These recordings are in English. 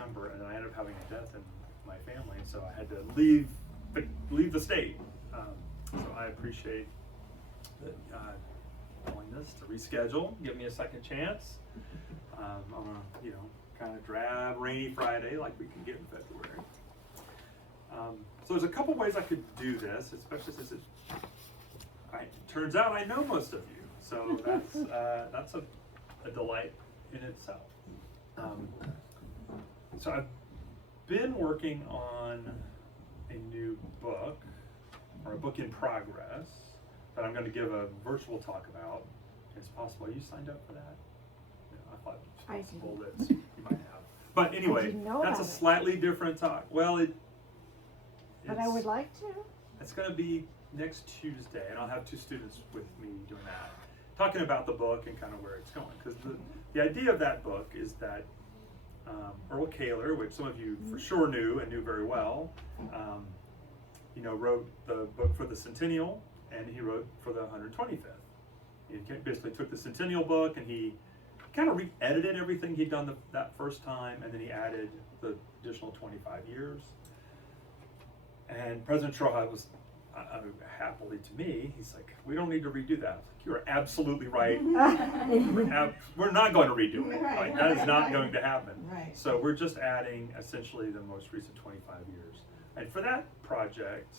December, and I ended up having a death in my family, so I had to leave the state. So I appreciate the willingness to reschedule, give me a second chance on a kind of drab, rainy Friday like we can get in February. So there's a couple ways I could do this, especially since it turns out I know most of you, so that's a delight in itself. So I've been working on a new book, or a book in progress, that I'm going to give a virtual talk about. It's possible. You signed up for that? Yeah, I thought it was possible that you might have. But anyway, that's a slightly different talk. Well, but I would like to. It's going to be next Tuesday, and I'll have 2 students with me doing that, talking about the book and kind of where it's going. Because the idea of that book is that Earl Kaler, which some of you for sure knew and knew very well, wrote the book for the Centennial, and he wrote for the 125th. He basically took the Centennial book and he kind of re-edited everything he'd done that first time, and then he added the additional 25 years. And President Trujillo was happily to me, he's like, we don't need to redo that. I was like, you are absolutely right. We're not going to redo it. Like, that is not going to happen. Right. So we're just adding essentially the most recent 25 years. And for that project,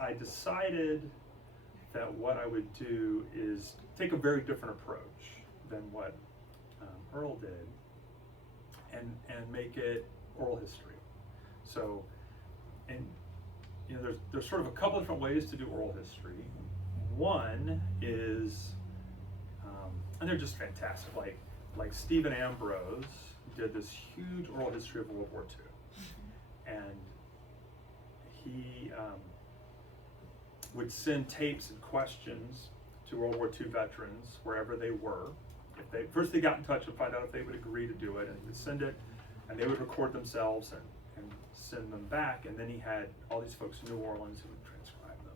I decided that what I would do is take a very different approach than what Earl did, and make it oral history. So, and there's sort of a couple different ways to do oral history. One is, and they're just fantastic. Like Stephen Ambrose did this huge oral history of World War II, and he would send tapes and questions to World War II veterans wherever they were. First they got in touch and find out if they would agree to do it, and he would send it, and they would record themselves and send them back. And then he had all these folks in New Orleans who would transcribe them.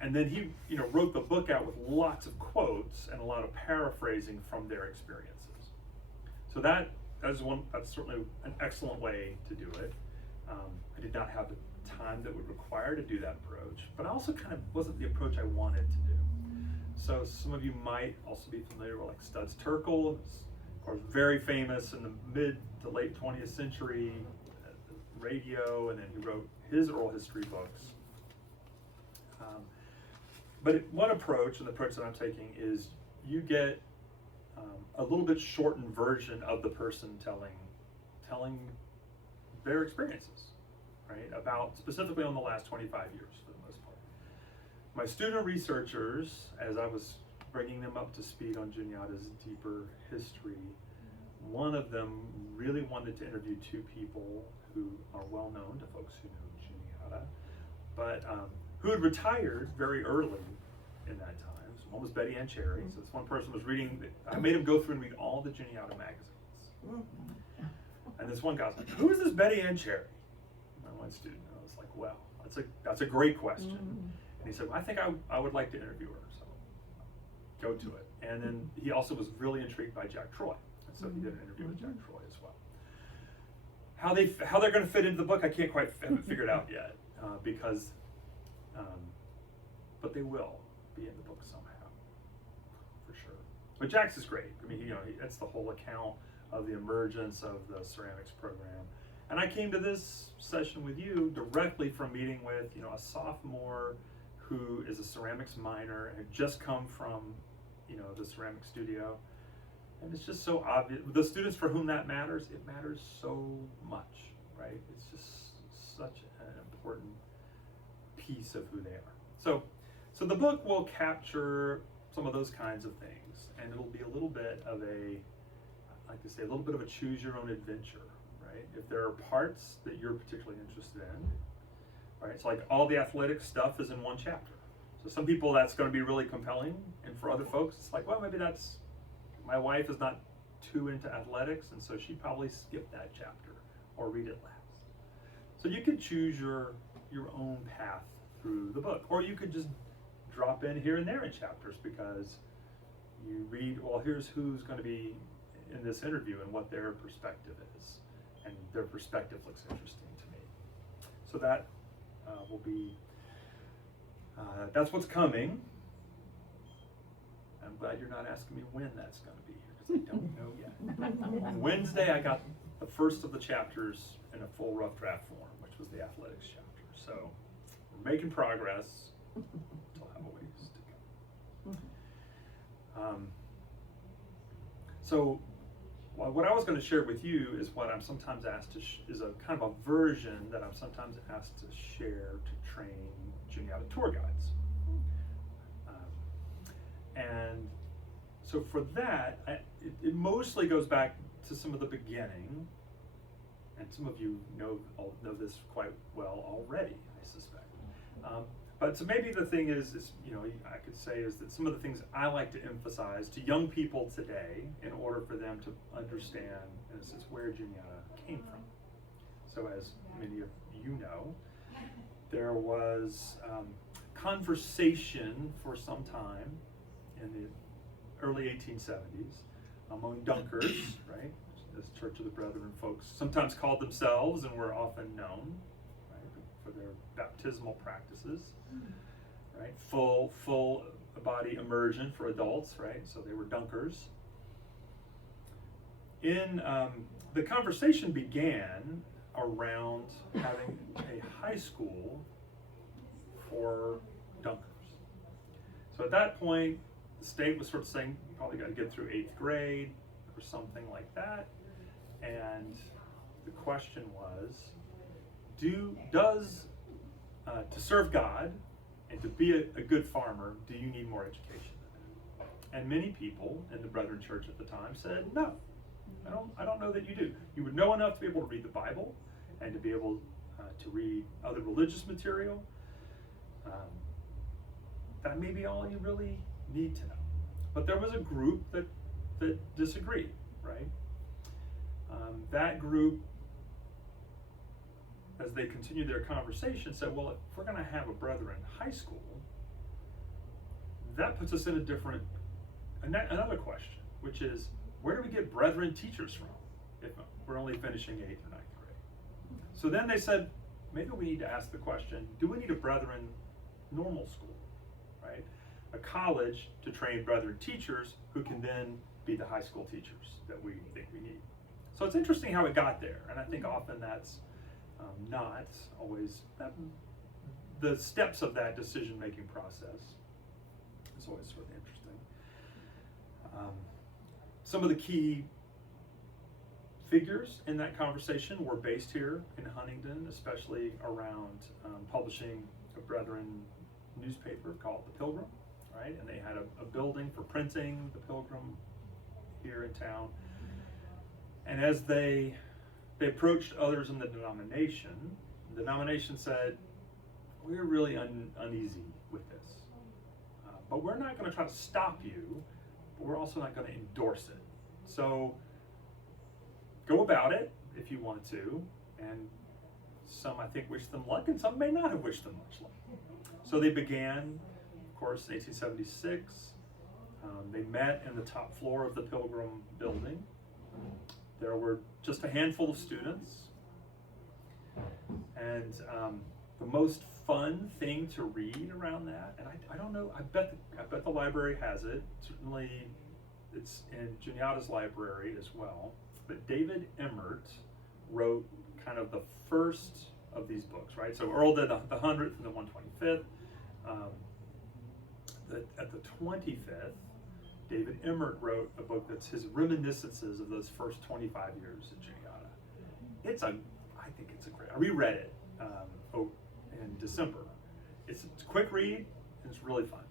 And then he, wrote the book out with lots of quotes and a lot of paraphrasing from their experiences. So that's certainly an excellent way to do it. I did not have the time that would require to do that approach, but also kind of wasn't the approach I wanted to do. So some of you might also be familiar with like Studs Terkel, of course very famous in the mid to late 20th century, radio, and then he wrote his oral history books. But one approach, and the approach that I'm taking, is you get a little bit shortened version of the person telling their experiences, right? About specifically on the last 25 years for the most part. My student researchers, as I was bringing them up to speed on Juniata's deeper history, one of them really wanted to interview 2 people who are well known to folks who know Juniata, but who had retired very early in that time. So one was Betty Ann Cherry. So this one person was reading, I made him go through and read all the Juniata magazines. And this one guy was like, who is this Betty Ann Cherry? My one student, I was like, well, that's a great question. And he said, well, I think I would like to interview her, so go to it. And then he also was really intrigued by Jack Troy. And so he did an interview with Jack Troy as well. How they're going to fit into the book, I can't quite haven't figured out yet, but they will be in the book somehow, for sure. But Jack's is great. I mean, that's the whole account of the emergence of the ceramics program. And I came to this session with you directly from meeting with, a sophomore who is a ceramics minor and had just come from, the ceramic studio. And it's just so obvious. The students for whom that matters, it matters so much, right? It's just such an important piece of who they are. So the book will capture some of those kinds of things, and it'll be a little bit of I like to say, a little bit of a choose your own adventure, right? If there are parts that you're particularly interested in, right? It's like all the athletic stuff is in one chapter. So some people that's going to be really compelling, and for other folks, it's like, well, maybe my wife is not too into athletics, and so she'd probably skip that chapter or read it last. So you could choose your own path through the book, or you could just drop in here and there in chapters because you read, well, here's who's going to be in this interview and what their perspective is. And their perspective looks interesting to me. So that will be, that's what's coming. I'm glad you're not asking me when that's going to be here, because I don't know yet. On Wednesday, I got the first of the chapters in a full rough draft form, which was the athletics chapter. So we're making progress. Still have a ways to go. So what I was going to share with you is what I'm sometimes asked to is a kind of a version that I'm sometimes asked to share to train Juniata tour guides. And so for that, it mostly goes back to some of the beginning, and some of you know this quite well already, I suspect. But so maybe the thing is, you know, I could say is that some of the things I like to emphasize to young people today in order for them to understand, this is where Juniata came from. So as many of you know, there was conversation for some time in the early 1870s among Dunkers, right? This Church of the Brethren folks sometimes called themselves and were often known, right, for their baptismal practices, right? Full body immersion for adults, right? So they were Dunkers. The conversation began around having a high school for Dunkers. So at that point, the state was sort of saying, you probably got to get through 8th grade or something like that. And the question was, to serve God and to be a good farmer, do you need more education than that? And many people in the Brethren Church at the time said, no, I don't know that you do. You would know enough to be able to read the Bible and to be able to read other religious material. That may be all you really need to know. But there was a group that disagreed, right? That group, as they continued their conversation, said, well, if we're going to have a Brethren high school, that puts us in another question, which is, where do we get Brethren teachers from if we're only finishing 8th or 9th grade? So then they said, maybe we need to ask the question, do we need a Brethren normal school, right? A college to train Brethren teachers who can then be the high school teachers that we think we need. So it's interesting how it got there, and I think often that's not always, the steps of that decision-making process is always sort of interesting. Some of the key figures in that conversation were based here in Huntingdon, especially around publishing a Brethren newspaper called The Pilgrim, right? And they had a building for printing The Pilgrim here in town. And as they approached others in the denomination said, we're really uneasy with this. But we're not going to try to stop you, but we're also not going to endorse it. So go about it if you want to, and some I think wish them luck, and some may not have wished them much luck. So they began, of course, in 1876. They met in the top floor of the Pilgrim building. There were just a handful of students, and the most fun thing to read around that, and I don't know, I bet the library has it. Certainly, it's in Juniata's library as well. But David Emmert wrote kind of the first of these books, right? So Earl did the 100th and the 125th. At the 25th, David Emmert wrote a book that's his reminiscences of those first 25 years at Juniata. I think it's a great, I reread it in December. It's a quick read, and it's really fun.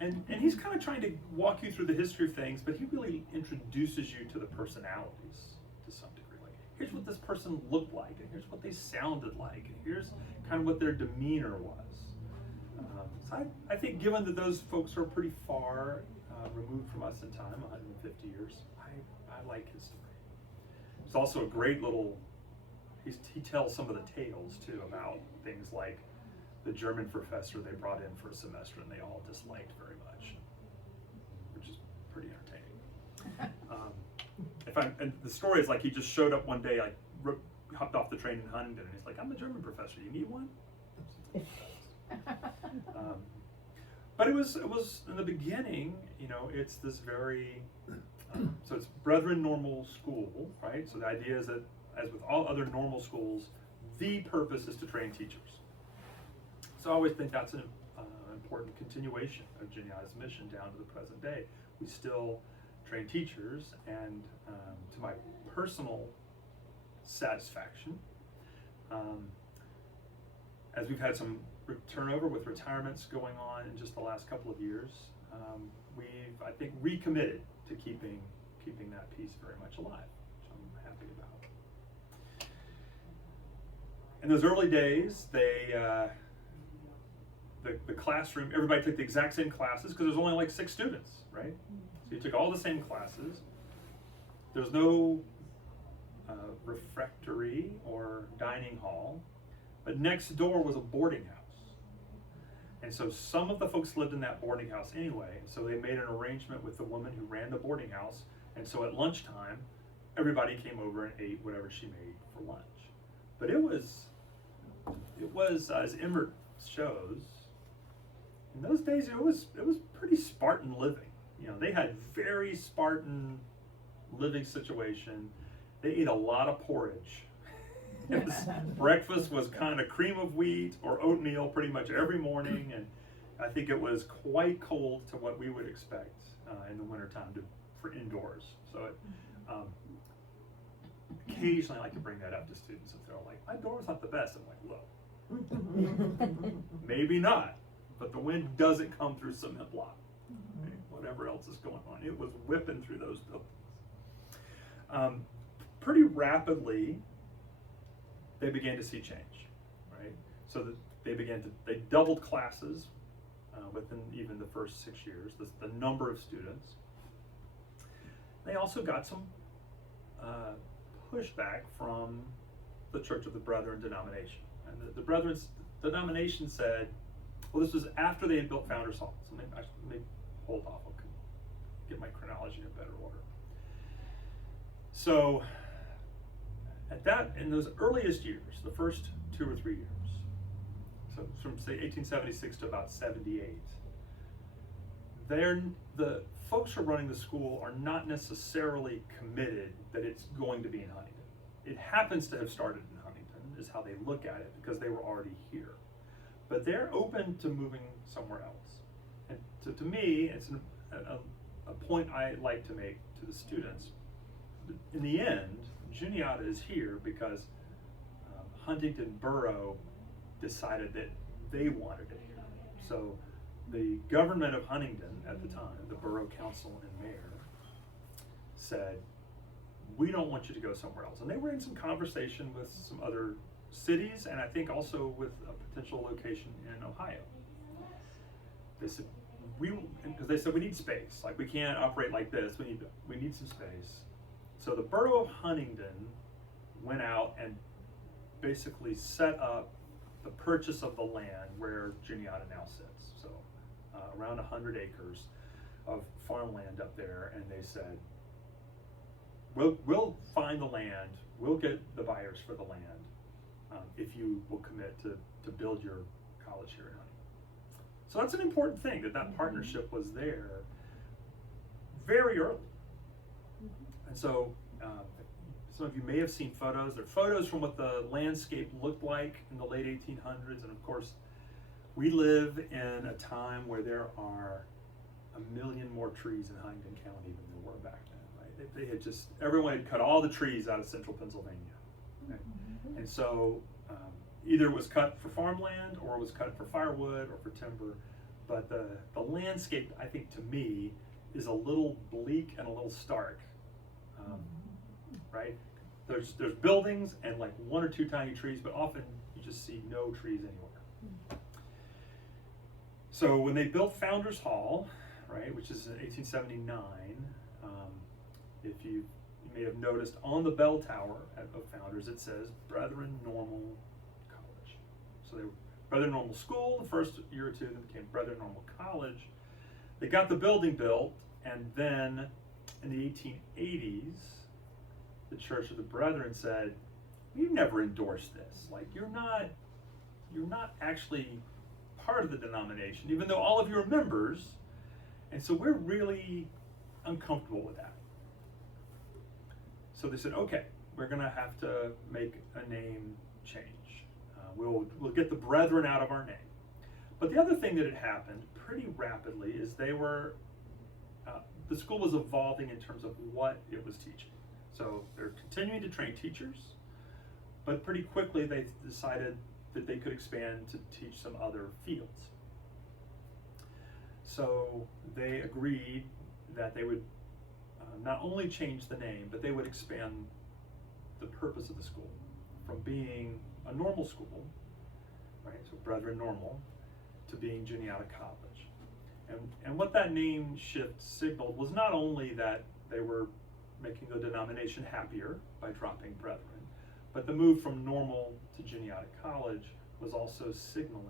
And he's kind of trying to walk you through the history of things, but he really introduces you to the personalities to some degree. Like, here's what this person looked like, and here's what they sounded like, and here's kind of what their demeanor was. So I think given that those folks are pretty far removed from us in time, 150 years, I like his story. It's also a great little, he tells some of the tales too about things like the German professor they brought in for a semester and they all disliked very much, which is pretty entertaining. And the story is like he just showed up one day, like hopped off the train in Huntingdon, and he's like, "I'm a German professor. You need one?" But it was in the beginning, it's this very so it's Brethren Normal School, right? So the idea is that, as with all other normal schools, the purpose is to train teachers. So I always think that's an important continuation of Juniata's mission down to the present day. We still train teachers, and to my personal satisfaction, as we've had some turnover with retirements going on in just the last couple of years, we've, I think, recommitted to keeping that piece very much alive, which I'm happy about. In those early days, the classroom, everybody took the exact same classes because there's only like 6 students, right? So you took all the same classes. There's no refectory or dining hall, but next door was a boarding house. And so some of the folks lived in that boarding house anyway, so they made an arrangement with the woman who ran the boarding house, and so at lunchtime, everybody came over and ate whatever she made for lunch. But it was as Emmert shows, in those days it was pretty Spartan living. They had very Spartan living situation. They ate a lot of porridge. Breakfast was kind of cream of wheat or oatmeal pretty much every morning, and I think it was quite cold to what we would expect in the wintertime for indoors. So occasionally I like to bring that up to students if they're like, "My dorm's not the best." I'm like, "Well, maybe not, but the wind doesn't come through cement block. Okay? Whatever else is going on, it was whipping through those buildings." Pretty rapidly, they began to see change, right? So that they doubled classes within even the first 6 years, the number of students. They also got some pushback from the Church of the Brethren denomination. And the Brethren's denomination said, well, this was after they had built Founders Hall, so maybe hold off, I'll get my chronology in a better order. So in those earliest years, the first 2 or 3 years, so from say 1876 to about 78, the folks who are running the school are not necessarily committed that it's going to be in Huntingdon. It happens to have started in Huntingdon, is how they look at it, because they were already here. But they're open to moving somewhere else. And to me, it's a point I like to make to the students. In the end, Juniata is here because Huntingdon Borough decided that they wanted it here. So the government of Huntingdon at the time, the borough council and mayor, said, we don't want you to go somewhere else. And they were in some conversation with some other cities, and I think also with a potential location in Ohio. They said, because they said we need space, like we can't operate like this, we need some space. So the borough of Huntingdon went out and basically set up the purchase of the land where Juniata now sits. So around 100 acres of farmland up there, and they said, we'll find the land, we'll get the buyers for the land if you will commit to build your college here in Huntingdon. So that's an important thing, that partnership was there very early. And so some of you may have seen photos. They're photos from what the landscape looked like in the late 1800s. And of course, we live in a time where there are 1 million more trees in Huntingdon County than there were back then, right? They had everyone had cut all the trees out of central Pennsylvania. Okay? And so either it was cut for farmland or it was cut for firewood or for timber. But the landscape, I think, to me, is a little bleak and a little stark. Right? There's buildings and like 1 or 2 tiny trees, but often you just see no trees anywhere. So when they built Founders Hall, right, which is in 1879, if you may have noticed on the bell tower of Founders, it says Brethren Normal College. So they were Brethren Normal School the first year or two, then became Brethren Normal College. They got the building built, and then in the 1880s, the Church of the Brethren said, we've never endorsed this. Like, you're not actually part of the denomination, even though all of you are members. And so we're really uncomfortable with that. So they said, okay, we're going to have to make a name change. We'll get the Brethren out of our name. But the other thing that had happened pretty rapidly is the school was evolving in terms of what it was teaching. So they're continuing to train teachers, but pretty quickly they decided that they could expand to teach some other fields. So they agreed that they would not only change the name, but they would expand the purpose of the school from being a normal school, right? So Brethren Normal, to being Juniata College. And what that name shift signaled was not only that they were making the denomination happier by dropping Brethren, but the move from Normal to Juniata College was also signaling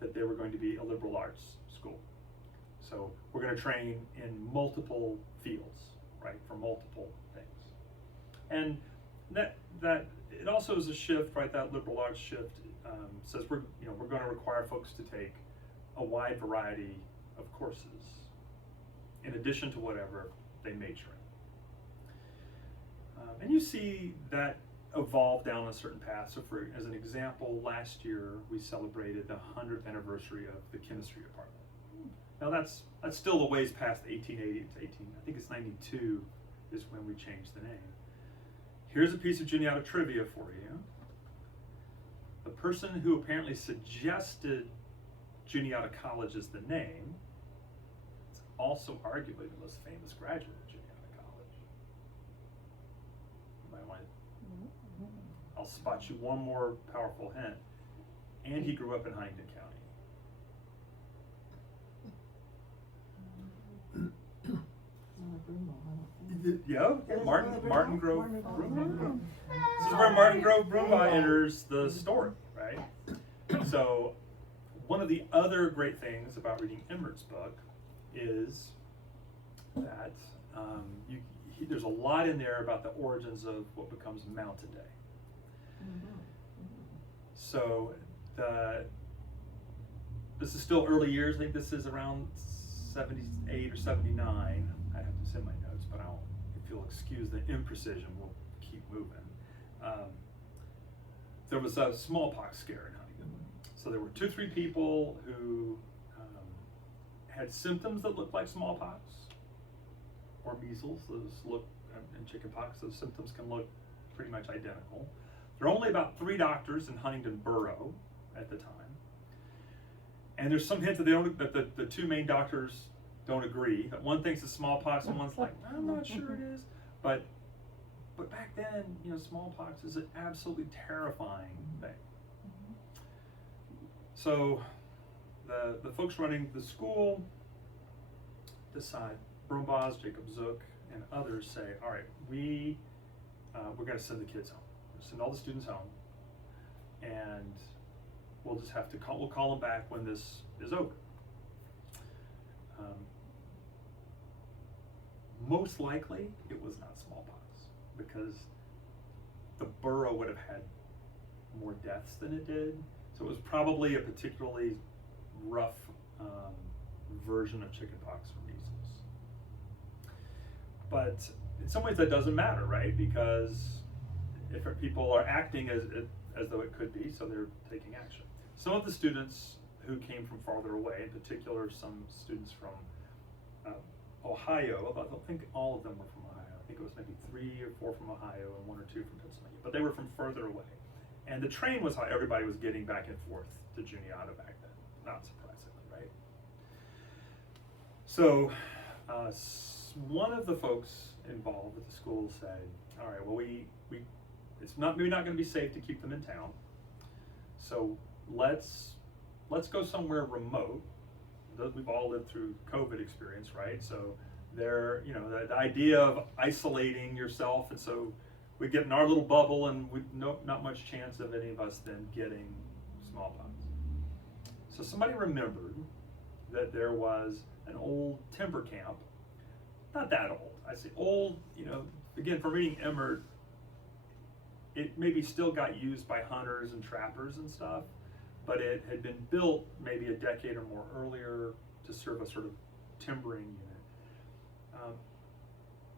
that they were going to be a liberal arts school. So we're going to train in multiple fields, right, for multiple things. And that it also is a shift, right? That liberal arts shift says we're going to require folks to take a wide variety of courses in addition to whatever they major in. And you see that evolve down a certain path. So as an example, last year we celebrated the 100th anniversary of the chemistry department. Now that's still a ways past 1880 to I think it's 92 is when we changed the name. Here's a piece of Juniata trivia for you. The person who apparently suggested Juniata College as the name is also arguably the most famous graduate of Juniata College. You might want to, I'll spot you one more powerful hint. And he grew up in Huntingdon County. Yeah, Martin Grove Broomba. This is where Martin Grove Broomba enters the story, right? So one of the other great things about reading Emmert's book is that there's a lot in there about the origins of what becomes Mountain Day. So this is still early years. I think this is around 78 or 79. I have to send my notes, but if you'll excuse the imprecision, we'll keep moving. There was a smallpox scare in Huntingdon. So there were 2-3 people who had symptoms that looked like smallpox or measles. And chickenpox, those symptoms can look pretty much identical. There are only about 3 doctors in Huntingdon Borough at the time. And there's some hint that the 2 main doctors don't agree. That one thinks it's smallpox and one's like, I'm not sure it is. But back then, smallpox is an absolutely terrifying thing. So the folks running the school decide, Brumbaugh, Jacob Zook, and others say, all right, we're going to send the kids home. We'll send all the students home, and we'll just have to we'll call them back when this is over. Most likely, it was not smallpox, because the borough would have had more deaths than it did. So it was probably a particularly rough version of chickenpox or measles. But in some ways that doesn't matter, right? Because if people are acting as though it could be, so they're taking action. Some of the students who came from farther away, in particular some students from Ohio, although I don't think all of them were from Ohio. I think it was maybe 3 or 4 from Ohio and 1 or 2 from Pennsylvania, but they were from further away. And the train was how everybody was getting back and forth to Juniata back then, not surprisingly, right? So one of the folks involved with the school said, all right, well, it's maybe not going to be safe to keep them in town. So let's go somewhere remote. We've all lived through COVID experience, right? So the idea of isolating yourself, and so we get in our little bubble, and not much chance of any of us then getting smallpox. So somebody remembered that there was an old timber camp, not that old, I say old, you know, again, from reading Emmert, it maybe still got used by hunters and trappers and stuff, but it had been built maybe a decade or more earlier to serve a sort of timbering unit.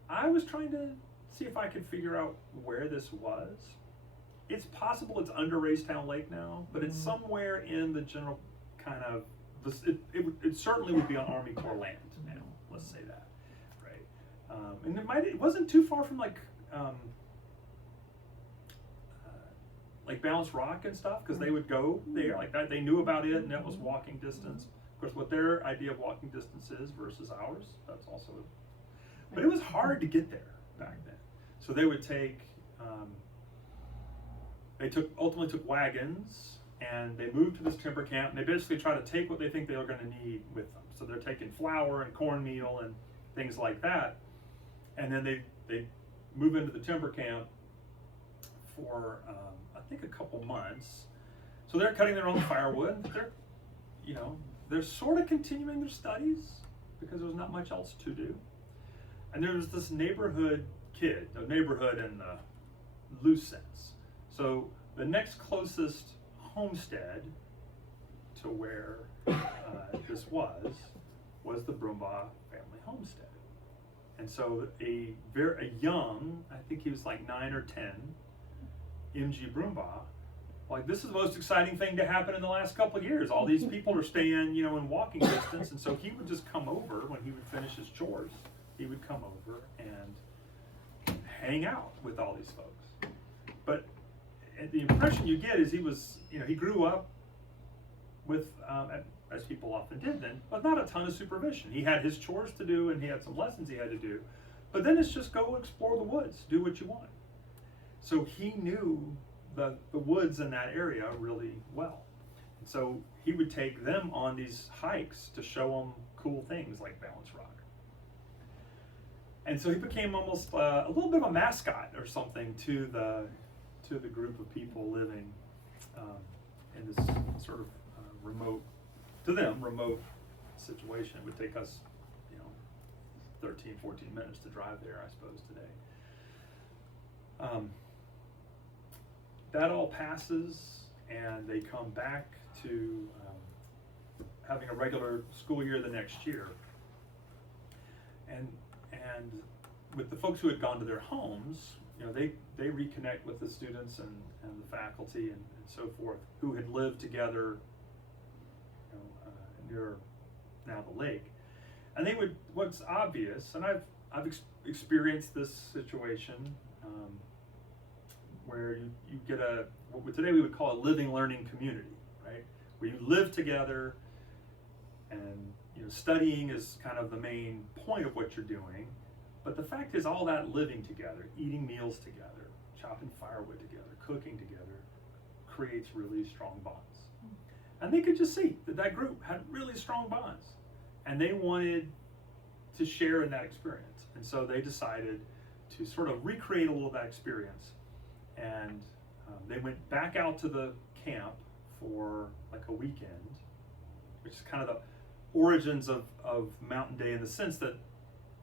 I was trying to see if I could figure out where this was. It's possible it's under Raystown Lake now, but it's somewhere in the general kind of, it certainly would be on Army Corps land now, let's say that, right? And it wasn't too far from like Balance Rock and stuff, because they would go there like that. They knew about it, and that was walking distance. Of course, what their idea of walking distance is versus ours, that's also, but it was hard to get there back then. So they would take, ultimately took wagons, and they moved to this timber camp, and they basically try to take what they think they were going to need with them. So they're taking flour and cornmeal and things like that, and then they move into the timber camp for I think a couple months. So they're cutting their own firewood. They're sort of continuing their studies because there was not much else to do. And there was this neighborhood kid, a neighborhood in the loose sense. So the next closest homestead to where this was the Brumbaugh family homestead. And so a young, I think he was like 9 or 10, M.G. Brumbaugh, like, this is the most exciting thing to happen in the last couple of years. All these people are staying, in walking distance, and so he would just come over when he would finish his chores. He would come over and hang out with all these folks. But the impression you get is he grew up with, as people often did then, but not a ton of supervision. He had his chores to do, and he had some lessons he had to do. But then it's just go explore the woods, do what you want. So he knew the woods in that area really well. And so he would take them on these hikes to show them cool things like Balance Rock. And so he became almost a little bit of a mascot or something to the group of people living in this sort of remote situation. It would take us 13, 14 minutes to drive there, I suppose, today. That all passes, and they come back to having a regular school year the next year. And with the folks who had gone to their homes, they reconnect with the students and the faculty and so forth who had lived together near now the lake. And they would, what's obvious, and I've experienced this situation, where you get what today we would call a living learning community, right? Where you live together, and studying is kind of the main point of what you're doing. But the fact is, all that living together, eating meals together, chopping firewood together, cooking together, creates really strong bonds. And they could just see that group had really strong bonds, and they wanted to share in that experience. And so they decided to sort of recreate a little of that experience. And they went back out to the camp for like a weekend, which is kind of the origins of Mountain Day in the sense that,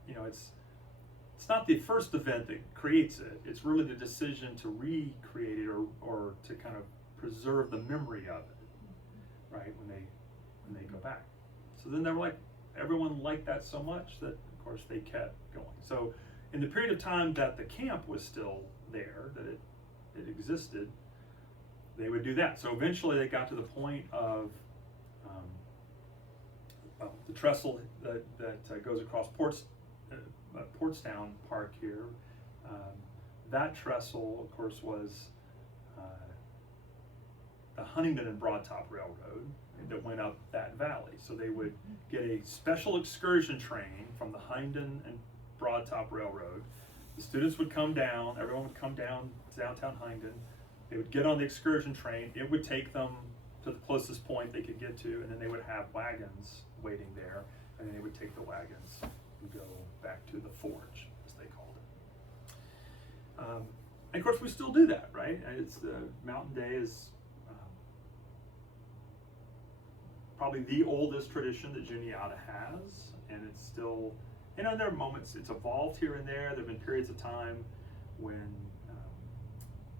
it's not the first event that creates it. It's really the decision to recreate it or to kind of preserve the memory of it, right, when they go back. So then they were like, everyone liked that so much that, of course, they kept going. So in the period of time that the camp was still there, that it existed, they would do that. So eventually they got to the point of the trestle that goes across Portstown Park here. That trestle, of course, was the Huntingdon and Broadtop Railroad that went up that valley. So they would get a special excursion train from the Huntingdon and Broadtop Railroad. The students would come down, everyone would come down to downtown Huntingdon. They would get on the excursion train. It would take them to the closest point they could get to, and then they would have wagons waiting there, and then they would take the wagons and go back to the forge, as they called it. And of course, we still do that, right? It's Mountain Day is probably the oldest tradition that Juniata has, and it's still You know, there are moments, it's evolved here and there. There have been periods of time when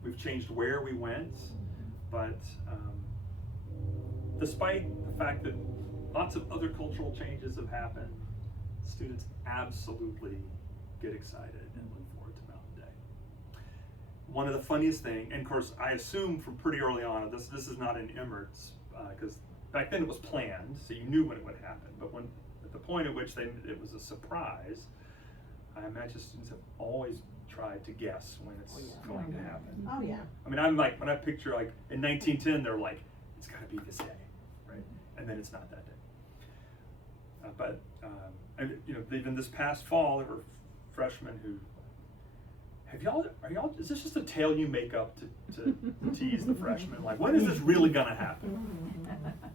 we've changed where we went, but despite the fact that lots of other cultural changes have happened, students absolutely get excited and look forward to Mountain Day. One of the funniest things, and of course I assume from pretty early on, this is not in Emmert's, because back then it was planned, so you knew when it would happen, but when at the point at which it was a surprise, I imagine students have always tried to guess when it's going to happen. Oh yeah. I mean, I'm like, when I picture like in 1910, they're like, it's got to be this day, right? And then it's not that day. But and, you know, even this past fall, there were freshmen who, is this just a tale you make up to tease the freshmen? Like, when is this really gonna happen?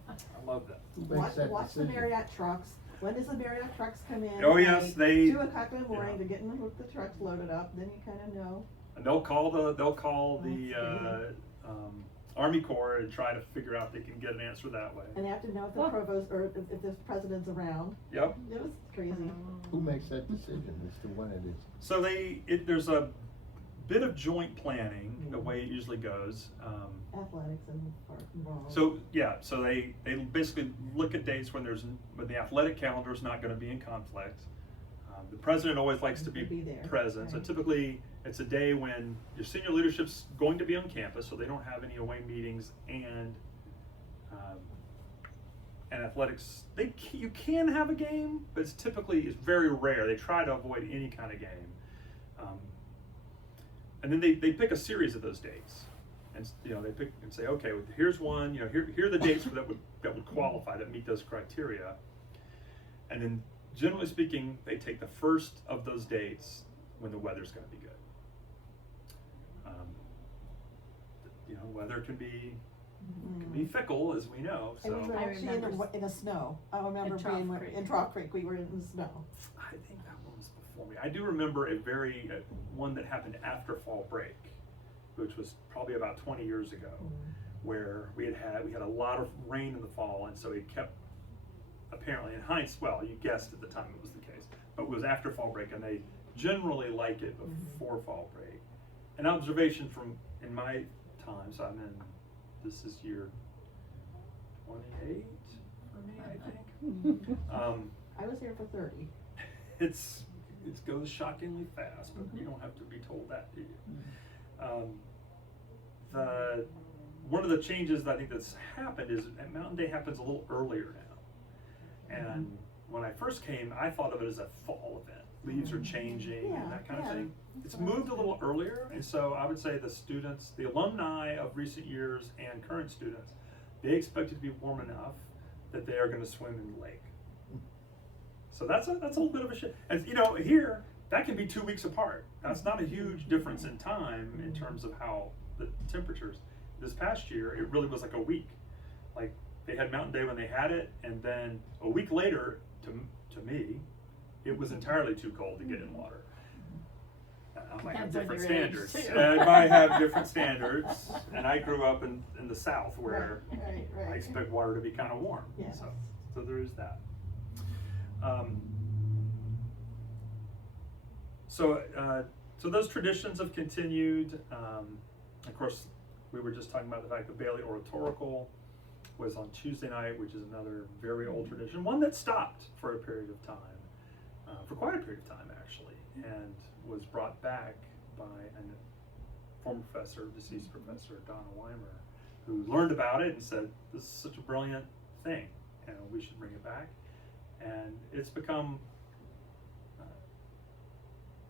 I love that. Watch the Marriott trucks. When does the Marriott trucks come in? Oh yes, they. 2 o'clock in the morning, they're getting the trucks loaded up, then you kind of know. And they'll call the Army Corps and try to figure out if they can get an answer that way. And they have to know if the provost or if the president's around. Yep. It was crazy. Who makes that decision as to when it is? So there's a bit of joint planning, the way it usually goes. Athletics and involved. So they basically look at dates when the athletic calendar is not going to be in conflict. The president always likes to be there, present, right. so typically it's a day when your senior leadership's going to be on campus, so they don't have any away meetings, and athletics, you can have a game, but it's very rare. They try to avoid any kind of game. And then they pick a series of those dates, and they pick and say, okay, here's one. Here are the dates that would qualify, that meet those criteria, and then generally speaking, they take the first of those dates when the weather's going to be good. Weather can be fickle, as we know. So And we were actually in the snow. I remember being in Trough Creek. We were in the snow. I think that one was before me. I do remember one that happened after fall break, which was probably about 20 years ago, where we had a lot of rain in the fall, and so it kept, apparently in hindsight, well, you guessed at the time it was the case, but it was after fall break, and they generally like it before fall break. An observation in my time, so this is year 28 for me, I think. I was here for 30. It goes shockingly fast, but you don't have to be told that, do you? One of the changes that I think that's happened is that Mountain Day happens a little earlier now. And when I first came, I thought of it as a fall event. Leaves are changing and that kind of thing. It's moved a little earlier, and so I would say the students, the alumni of recent years and current students, they expect it to be warm enough that they are going to swim in the lake. So that's a little bit of a shift. And here, that can be 2 weeks apart. That's not a huge difference in time in terms of how the temperatures. This past year, it really was like a week. Like, they had Mountain Day when they had it, and then a week later, to me, it was entirely too cold to get in water. I might have different standards. I might have different standards, and I grew up in the South where Right. I expect water to be kind of warm. Yes. So there is that. So those traditions have continued. Of course, we were just talking about the fact that Bailey Oratorical was on Tuesday night, which is another very old tradition, one that stopped for a period of time, for quite a period of time actually, and was brought back by a former professor, deceased professor, Donna Weimer, who learned about it and said, this is such a brilliant thing, and we should bring it back. And it's become,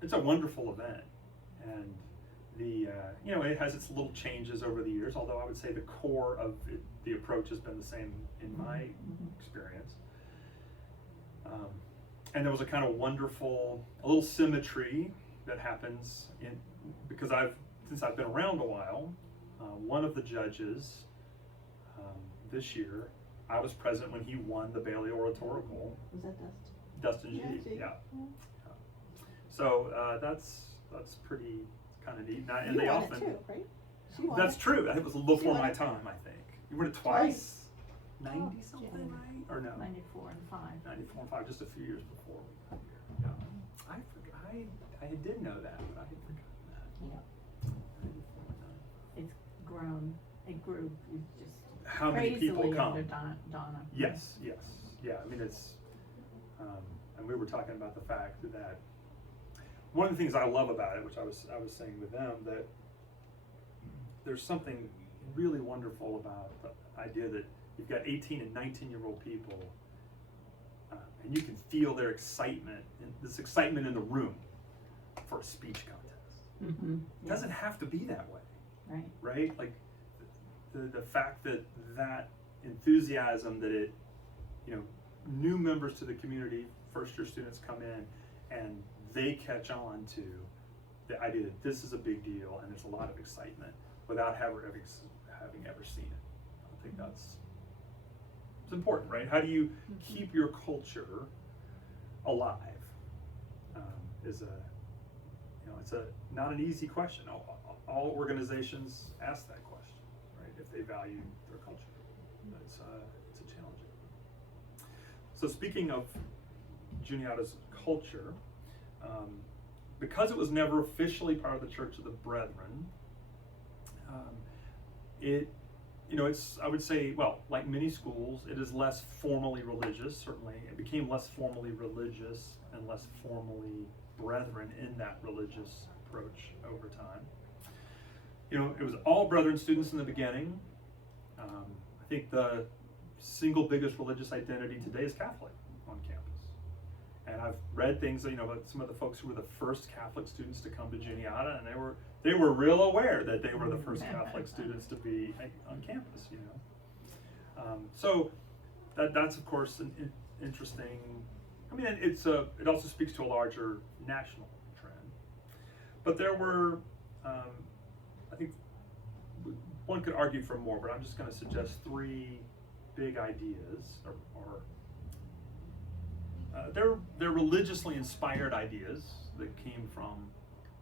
it's a wonderful event. And it has its little changes over the years, although I would say the core of it, the approach has been the same in my experience. And there was a kind of wonderful, a little symmetry that happens because since I've been around a while, one of the judges this year, I was present when he won the Bailey Oratorical. Was that Dustin G. Yeah. So that's pretty kind of neat. And you they won often. it too, right? She won That's it. true. I think it was a little before won my it. time. I think you won it twice. 90 something, yeah. right? Or no? 94 and 5. 94 and 5, just a few years before we got here. Yeah. I did know that, but I had forgotten that. Yeah. It's grown, it grew, it's just How many people crazily come? under Donna. Yes, yeah. I mean, it's, and we were talking about the fact that one of the things I love about it, which I was saying with them, that there's something really wonderful about the idea that you've got 18 and 19-year-old people, and you can feel their excitement, this excitement in the room for a speech contest. Mm-hmm. It doesn't have to be that way, Right. right? Like the fact that enthusiasm, that it, new members to the community, first-year students come in and they catch on to the idea that this is a big deal and there's a lot of excitement without having ever seen it. I think it's important, right? How do you keep your culture alive? It's not an easy question. All organizations ask that question, right? If they value their culture, it's a challenging. So speaking of Juniata's culture, because it was never officially part of the Church of the Brethren, it's, I would say, well, like many schools, it is less formally religious, certainly. It became less formally religious and less formally Brethren in that religious approach over time. It was all Brethren students in the beginning. I think the single biggest religious identity today is Catholic on campus. And I've read things, about some of the folks who were the first Catholic students to come to Juniata, and they were real aware that they were the first Catholic students to be on campus, So that's of course an interesting. I mean, it also speaks to a larger national trend. But there were, I think, one could argue for more, but I'm just going to suggest three big ideas, or they're religiously inspired ideas that came from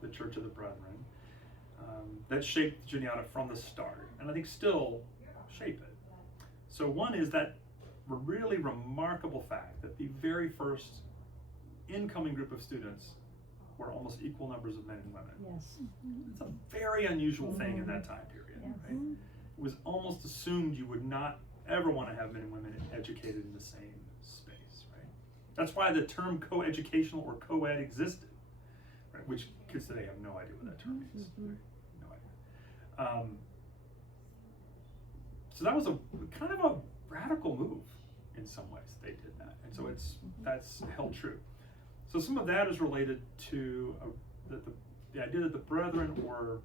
the Church of the Brethren, that shaped Juniata from the start, and I think still shape it. So one is that really remarkable fact that the very first incoming group of students were almost equal numbers of men and women. Yes. It's a very unusual thing in that time period, right? It was almost assumed you would not ever want to have men and women educated in the same space, right? That's why the term co-educational or co-ed existed, right? Which kids today have no idea what that term means, right? No idea. So that was a kind of a radical move in some ways. They did that, and so that's held true. So some of that is related to the idea that the Brethren were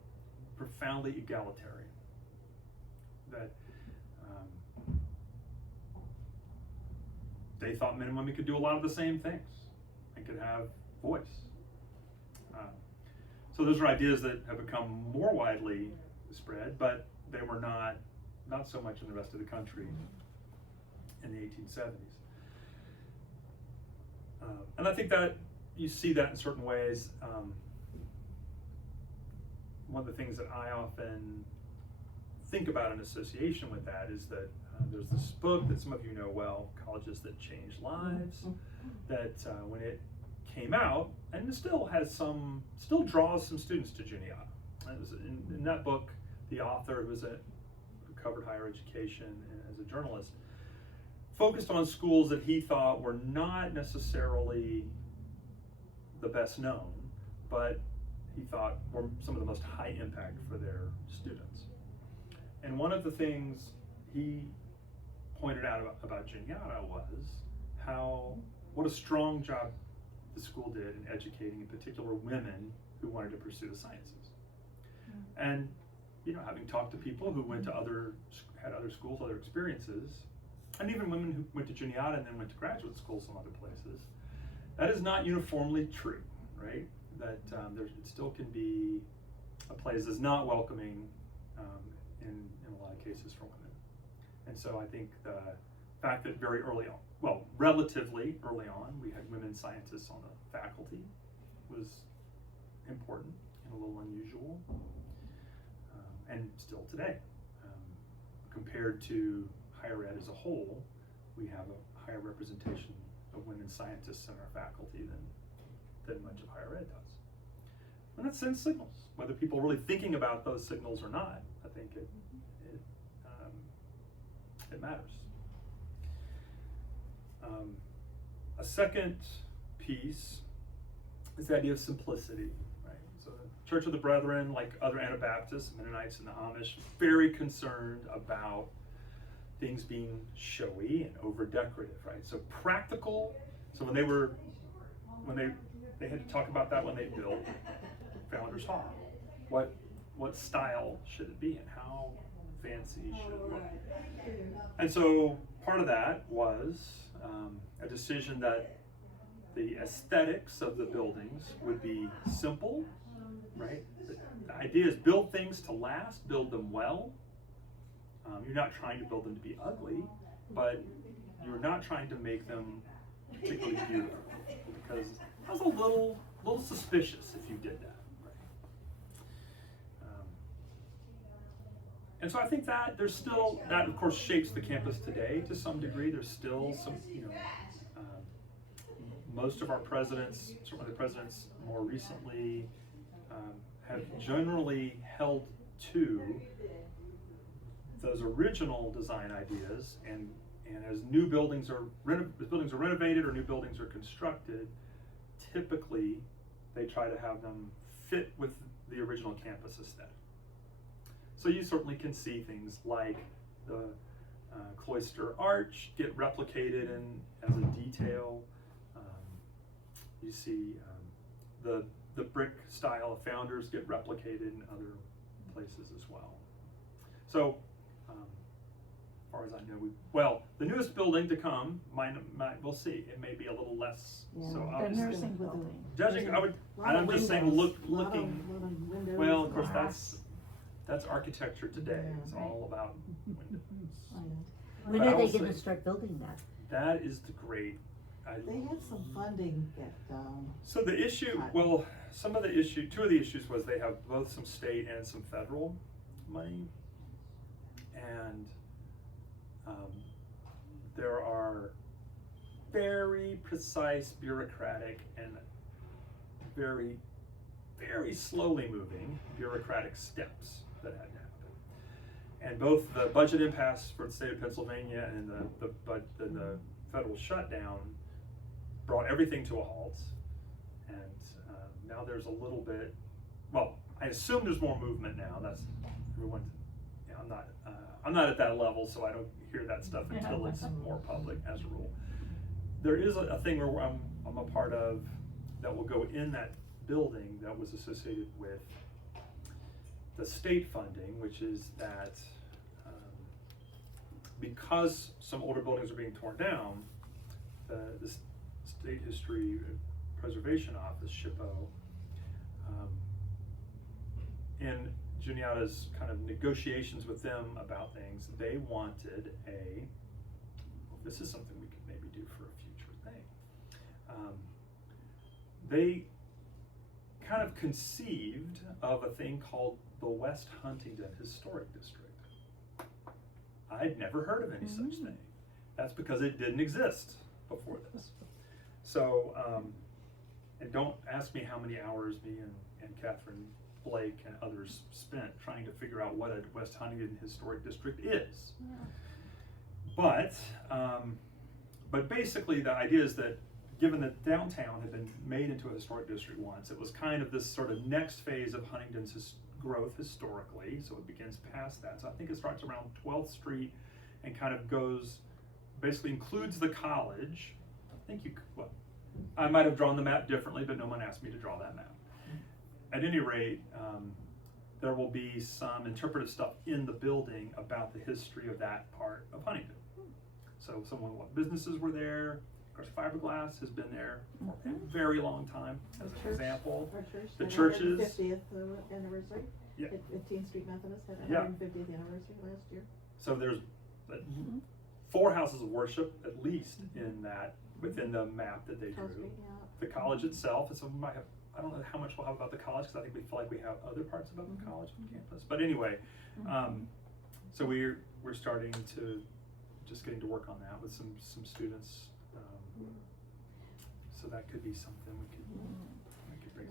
profoundly egalitarian. That they thought men and women could do a lot of the same things and could have voice. So those are ideas that have become more widely spread, but they were not so much in the rest of the country in the 1870s. And I think that you see that in certain ways. One of the things that I often think about in association with that is that there's this book that some of you know well, Colleges That Change Lives, that when it came out, and it still draws some students to Juniata. And it was in that book, the author, who covered higher education as a journalist, focused on schools that he thought were not necessarily the best known, but he thought were some of the most high impact for their students. And one of the things he pointed out about Juniata was what a strong job the school did in educating, in particular, women who wanted to pursue the sciences. And having talked to people who went to had other schools, other experiences, and even women who went to Juniata and then went to graduate school some other places, that is not uniformly true, right? That it still can be a place that's not welcoming in a lot of cases for women. And so I think the fact that very early on, well, relatively early on, we had women scientists on the faculty was important and a little unusual, and still today. Compared to higher ed as a whole, we have a higher representation of women scientists in our faculty than than much of higher ed does. And that sends signals, whether people are really thinking about those signals or not. I think it matters. A second piece is the idea of simplicity, right? So the Church of the Brethren, like other Anabaptists, Mennonites, and the Amish, very concerned about things being showy and over decorative, right? So practical. So when they had to talk about that when they built Founders Hall. What style should it be and how fancy should it look? And so part of that was a decision that the aesthetics of the buildings would be simple, right? The idea is build things to last, build them well. You're not trying to build them to be ugly, but you're not trying to make them particularly beautiful, because I was a little suspicious if you did that, right? And so I think that there's still, that of course shapes the campus today to some degree. There's still some, most of our presidents, certainly the presidents more recently, have generally held to those original design ideas, and as new buildings are renovated or new buildings are constructed, typically they try to have them fit with the original campus aesthetic. So you certainly can see things like the cloister arch get replicated as a detail. You see the brick style of Founders get replicated in other places as well. So, as far as I know, the newest building to come, we'll see. It may be a little less. Yeah. So The obviously, nursing building. judging, I'm just saying, looking. Well, of course, that's architecture today. It's all about windows. When But I are they will gonna say- start building that? That is the great. They had some funding get, So the issue, two of the issues was they have both some state and some federal money, and there are very precise bureaucratic and very, very slowly moving bureaucratic steps that had to happen. And both the budget impasse for the state of Pennsylvania and the federal shutdown brought everything to a halt. And now there's a little bit, I assume there's more movement now. That's everyone. I'm not at that level, so I don't hear that stuff until it's more public as a rule. There is a thing where I'm a part of that will go in that building that was associated with the state funding, which is that because some older buildings are being torn down, the State History Preservation Office, SHPO, in Juniata's kind of negotiations with them about things, they wanted this is something we could maybe do for a future thing. They kind of conceived of a thing called the West Huntingdon Historic District. I'd never heard of any such thing. That's because it didn't exist before this. So, and don't ask me how many hours me and Catherine Blake and others spent trying to figure out what a West Huntingdon Historic District is. Yeah. But basically the idea is that given that downtown had been made into a historic district once, it was kind of this sort of next phase of Huntingdon's growth historically, so it begins past that. So I think it starts around 12th Street and kind of basically includes the college. I might have drawn the map differently, but no one asked me to draw that map. At any rate, there will be some interpretive stuff in the building about the history of that part of Huntingdon. So what businesses were there. Of course, fiberglass has been there for a very long time, as an example. Our church, the churches. 50th anniversary. Yeah. 15th Street Methodist had Yeah. 150th anniversary last year. So there's 4 houses of worship at least in that, within the map that they drew. Street, yeah. The college itself, and some might have, I don't know how much we'll have about the college, because I think we feel like we have other parts about the college on campus. But anyway, so we're starting to, just getting to work on that with some students. So that could be something we could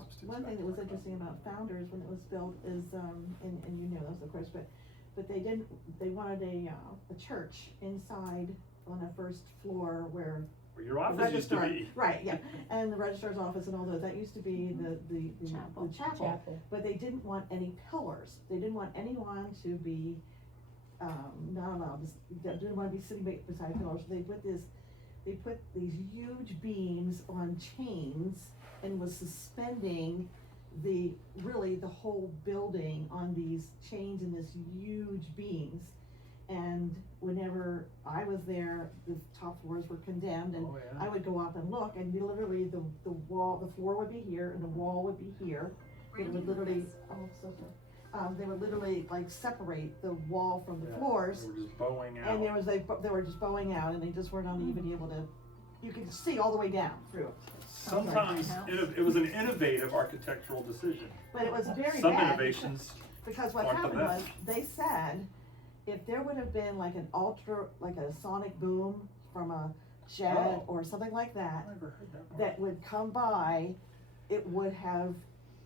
it was too One thing that was spectacular. interesting about Founders when it was built is, and you know this of course, but they wanted a church inside on the first floor where Where your the office used to registrar, be. right, yeah, and the registrar's office and all those, that used to be the Chapel. chapel, but they didn't want any pillars, they didn't want anyone to be, not allowed, they didn't wanna be sitting beside pillars, so they put these huge beams on chains and was suspending the whole building on these chains and this huge beams. And whenever I was there, the top floors were condemned, and Oh, yeah. I would go up and look, and literally the floor would be here, and the wall would be here. It would literally, oh, so sorry. They would literally like separate the wall from the Yeah, floors, They were just bowing out. and they were just bowing out, and they just weren't even able to. You could see all the way down through it. Sometimes Sounds like my it was an innovative architectural decision. But it was very Some bad. innovations Because what aren't the happened was, best. they said, if there would have been like like a sonic boom from a jet Oh. or something like I that, never heard that part. that would come by, it would have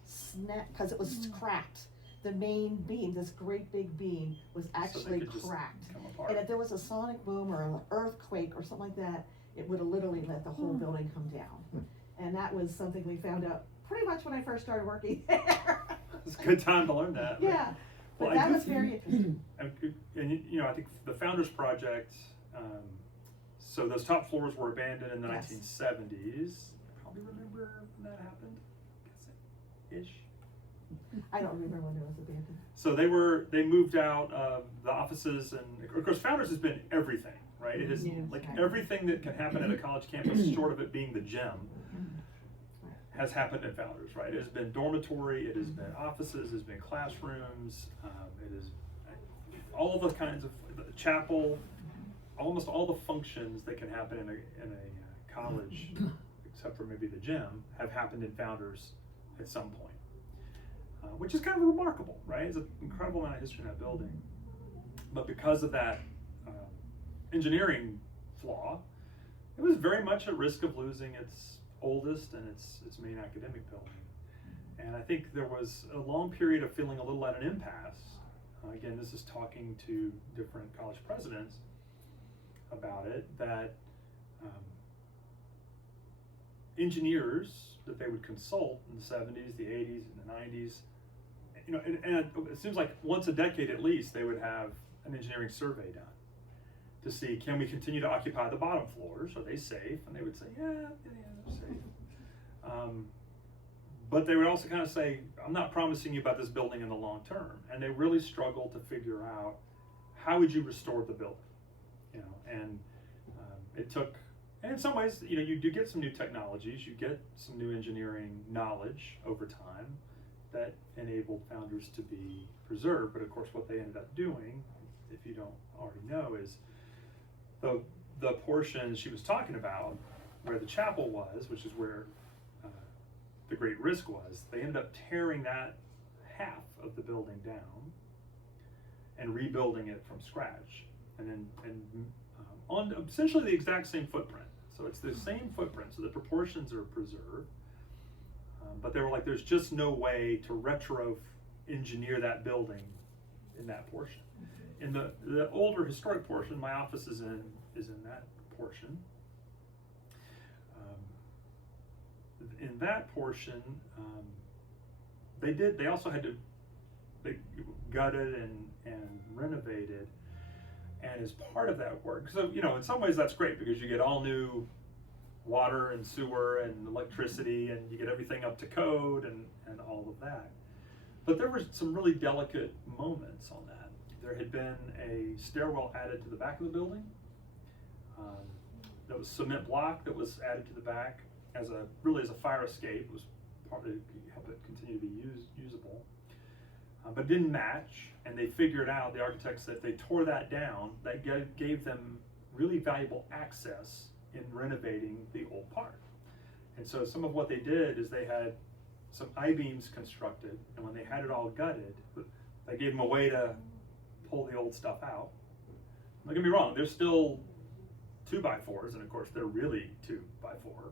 snapped, cause it was cracked. The main beam, this great big beam, was So they actually could just cracked. come And apart. if there was a sonic boom or an earthquake or something like that, it would have literally let the whole building come down. And that was something we found out pretty much when I first started working there. It's a good time to learn that. Yeah, Well, but I that do was very interesting. And you know, I think the Founders Project, so those top floors were abandoned in the Yes. 1970s. Probably remember when that happened, ish. I don't remember when it was abandoned. So they moved out of the offices, and of course Founders has been everything, right? It is Yes, like right. everything that can happen at a college campus, short of it being the gem, has happened at Founders, right? It has been dormitory, it has been offices, it has been classrooms, it is all the kinds of chapel, almost all the functions that can happen in a college, except for maybe the gym, have happened in Founders at some point. Which is kind of remarkable, right? It's an incredible amount of history in that building. But because of that engineering flaw, it was very much at risk of losing its oldest and its main academic building. And I think there was a long period of feeling a little at an impasse. Again, this is talking to different college presidents about it, that engineers that they would consult in the 70s, the 80s, and the 90s, you know, and it seems like once a decade at least, they would have an engineering survey done to see, can we continue to occupy the bottom floors? Are they safe? And they would say, yeah, they're safe. But they would also kind of say, I'm not promising you about this building in the long term. And they really struggled to figure out, how would you restore the building? You know, and it took, and in some ways, you know, you do get some new technologies, you get some new engineering knowledge over time that enabled Founders to be preserved. But of course, what they ended up doing, if you don't already know, is the portion she was talking about, where the chapel was, which is where the great risk was, they ended up tearing that half of the building down and rebuilding it from scratch, and on essentially the exact same footprint. So it's the same footprint, so the proportions are preserved. But they were like, there's just no way to retro engineer that building in that portion. In the older historic portion, my office is in that portion. In that portion, they also had to, they gutted and renovated. And as part of that work, so, you know, in some ways that's great because you get all new water and sewer and electricity, and you get everything up to code and all of that. But there were some really delicate moments on that. There had been a stairwell added to the back of the building. That was cement block that was added to the back as a fire escape. It was partly to help it continue to be usable. But it didn't match, and they figured out, the architects, that if they tore that down, that gave them really valuable access in renovating the old part. And so some of what they did is they had some I-beams constructed, and when they had it all gutted, they gave them a way to pull the old stuff out. Don't get me wrong, there's still 2x4s, and of course they're really 2x4,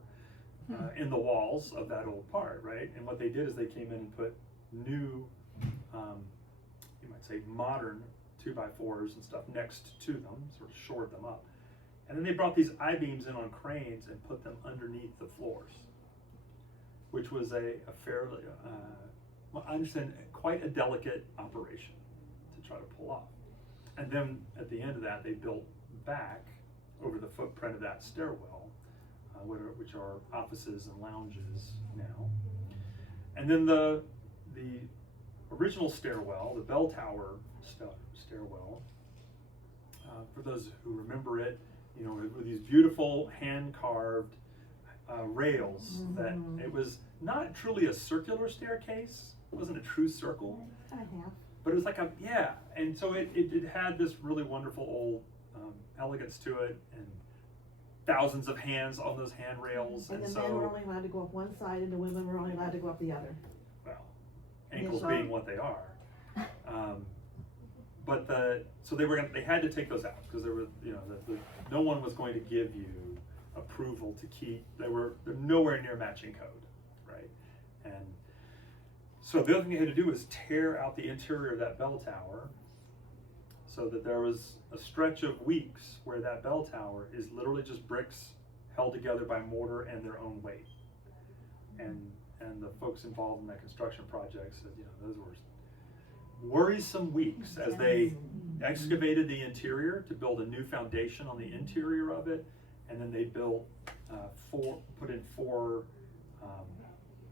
in the walls of that old part, right? And what they did is they came in and put new, you might say modern 2x4s and stuff next to them, sort of shored them up. And then they brought these I-beams in on cranes and put them underneath the floors, which was a fairly, well, I understand, quite a delicate operation to try to pull off. And then at the end of that, they built back over the footprint of that stairwell, which are offices and lounges now. And then the original stairwell, the bell tower stairwell, for those who remember it, you know, with these beautiful hand-carved rails, that it was not truly a circular staircase. It wasn't a true circle, Kind of half. but it was like a, yeah. And so it had this really wonderful old elegance to it, and thousands of hands on those handrails. And the so, men were only allowed to go up one side, and the women were only allowed to go up the other. well, ankles Yes. being what they are. But so they had to take those out because there were, you know, no one was going to give you approval to keep. They're nowhere near matching code, right? And so the other thing you had to do was tear out the interior of that bell tower, so that there was a stretch of weeks where that bell tower is literally just bricks held together by mortar and their own weight. And the folks involved in that construction project said, you know, those were worrisome weeks as they excavated the interior to build a new foundation on the interior of it, and then they built put in four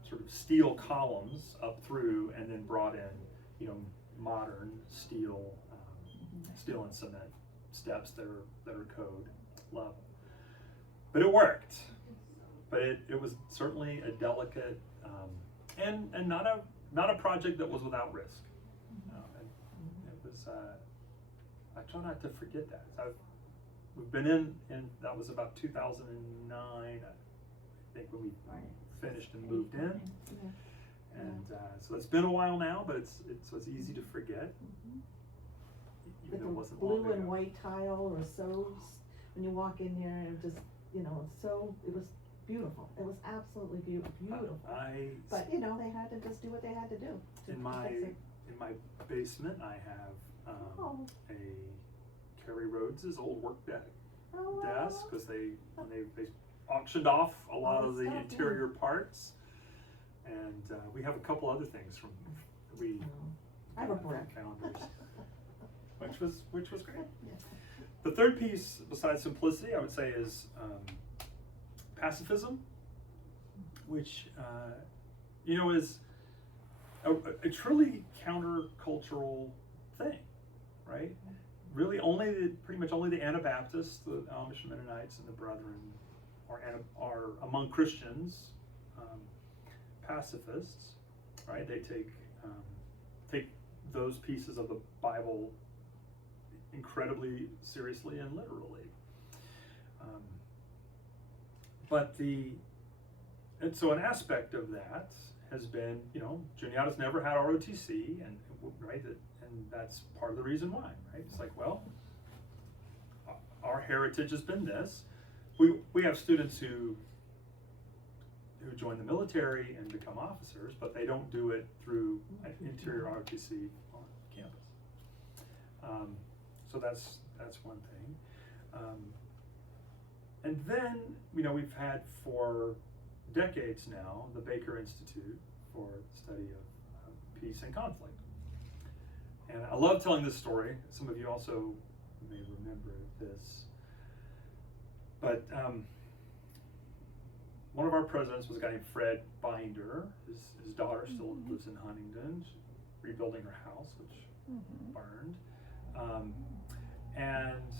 sort of steel columns up through, and then brought in, you know, modern steel and cement steps that are code level. But it worked. But it was certainly a delicate and not a project that was without risk. It was. I try not to forget that. We've been in that was about 2009, I think, when we finished and moved in. Yeah. And so it's been a while now, but it's easy to forget. With Even though the it wasn't long blue and ago. white tile or so, when you walk in there, and just, you know, it was beautiful. It was absolutely beautiful. But, you know, they had to just do what they had to do. to In my fix it. basement, I have Oh. a Kerry Rhodes's old work desk wow. because when they auctioned off a lot All of the the stuff, interior parts, and we have a couple other things from we I have a got brick. from founders, which was great. Yeah. The third piece, besides simplicity, I would say is pacifism, which you know, is a truly countercultural thing, right? Really, pretty much only the Anabaptists, the Amish Mennonites, and the Brethren are among Christians pacifists, right? They take those pieces of the Bible incredibly seriously and literally. And so an aspect of that has been, you know, Juniata's never had ROTC, and right, and that's part of the reason why, right? It's like, well, our heritage has been this. We have students who join the military and become officers, but they don't do it through an interior ROTC on campus. So that's one thing. And then, you know, we've had for decades now the Baker Institute for the Study of Peace and Conflict. And I love telling this story. Some of you also may remember this. But one of our presidents was a guy named Fred Binder. His daughter still lives in Huntingdon, rebuilding her house, which burned. And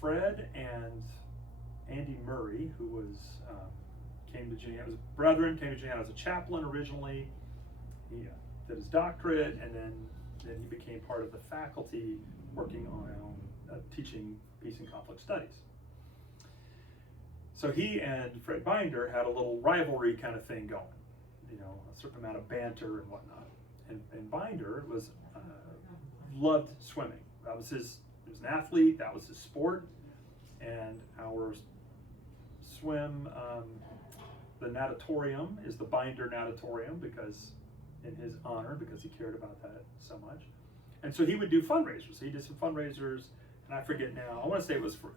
Fred and Andy Murray, who came to Juniata, was brethren, came to Juniata as a chaplain originally. He did his doctorate, and then he became part of the faculty working on teaching peace and conflict studies. So he and Fred Binder had a little rivalry kind of thing going, you know, a certain amount of banter and whatnot. And Binder loved swimming. He was an athlete, that was his sport. And our swim the natatorium, is the Binder Natatorium, because in his honor, because he cared about that so much. And so he would do fundraisers. He did some fundraisers, and I forget now. I want to say it was for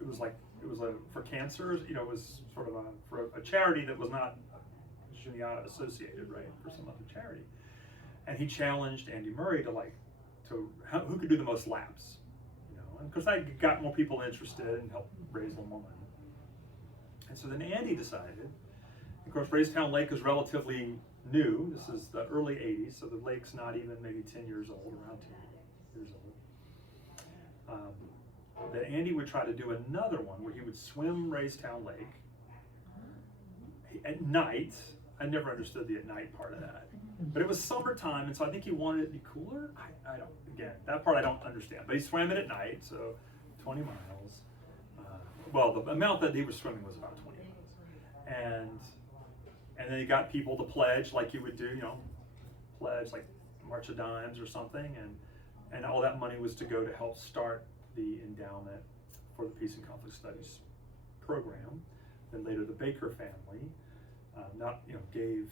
cancer. You know, it was sort of for a charity that was not Juniata associated, right? For some other charity. And he challenged Andy Murray who could do the most laps, you know, and because I got more people interested and helped raise a little more money. And so then Andy decided, of course, Raystown Lake is relatively new. This is the early 80s, so the lake's not even maybe 10 years old, around 10 years old. That Andy would try to do another one where he would swim Raystown Lake at night. I never understood the at night part of that. But it was summertime, and so I think he wanted it to be cooler. I don't, again, that part I don't understand. But he swam it at night, so 20 miles. Well, the amount that he was swimming was about 20 miles. And then he got people to pledge, like you would do, you know, pledge like March of Dimes or something. And all that money was to go to help start the endowment for the Peace and Conflict Studies program. Then later the Baker family gave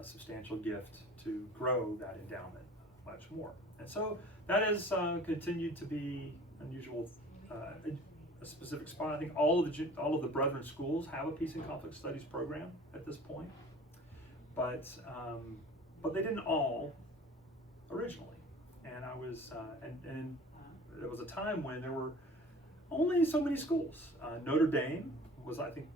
a substantial gift to grow that endowment much more. And so that has continued to be unusual, a specific spot. I think all of the Brethren schools have a Peace and Conflict Studies program at this point, but they didn't all originally. And I was and there was a time when there were only so many schools. Notre Dame was, I think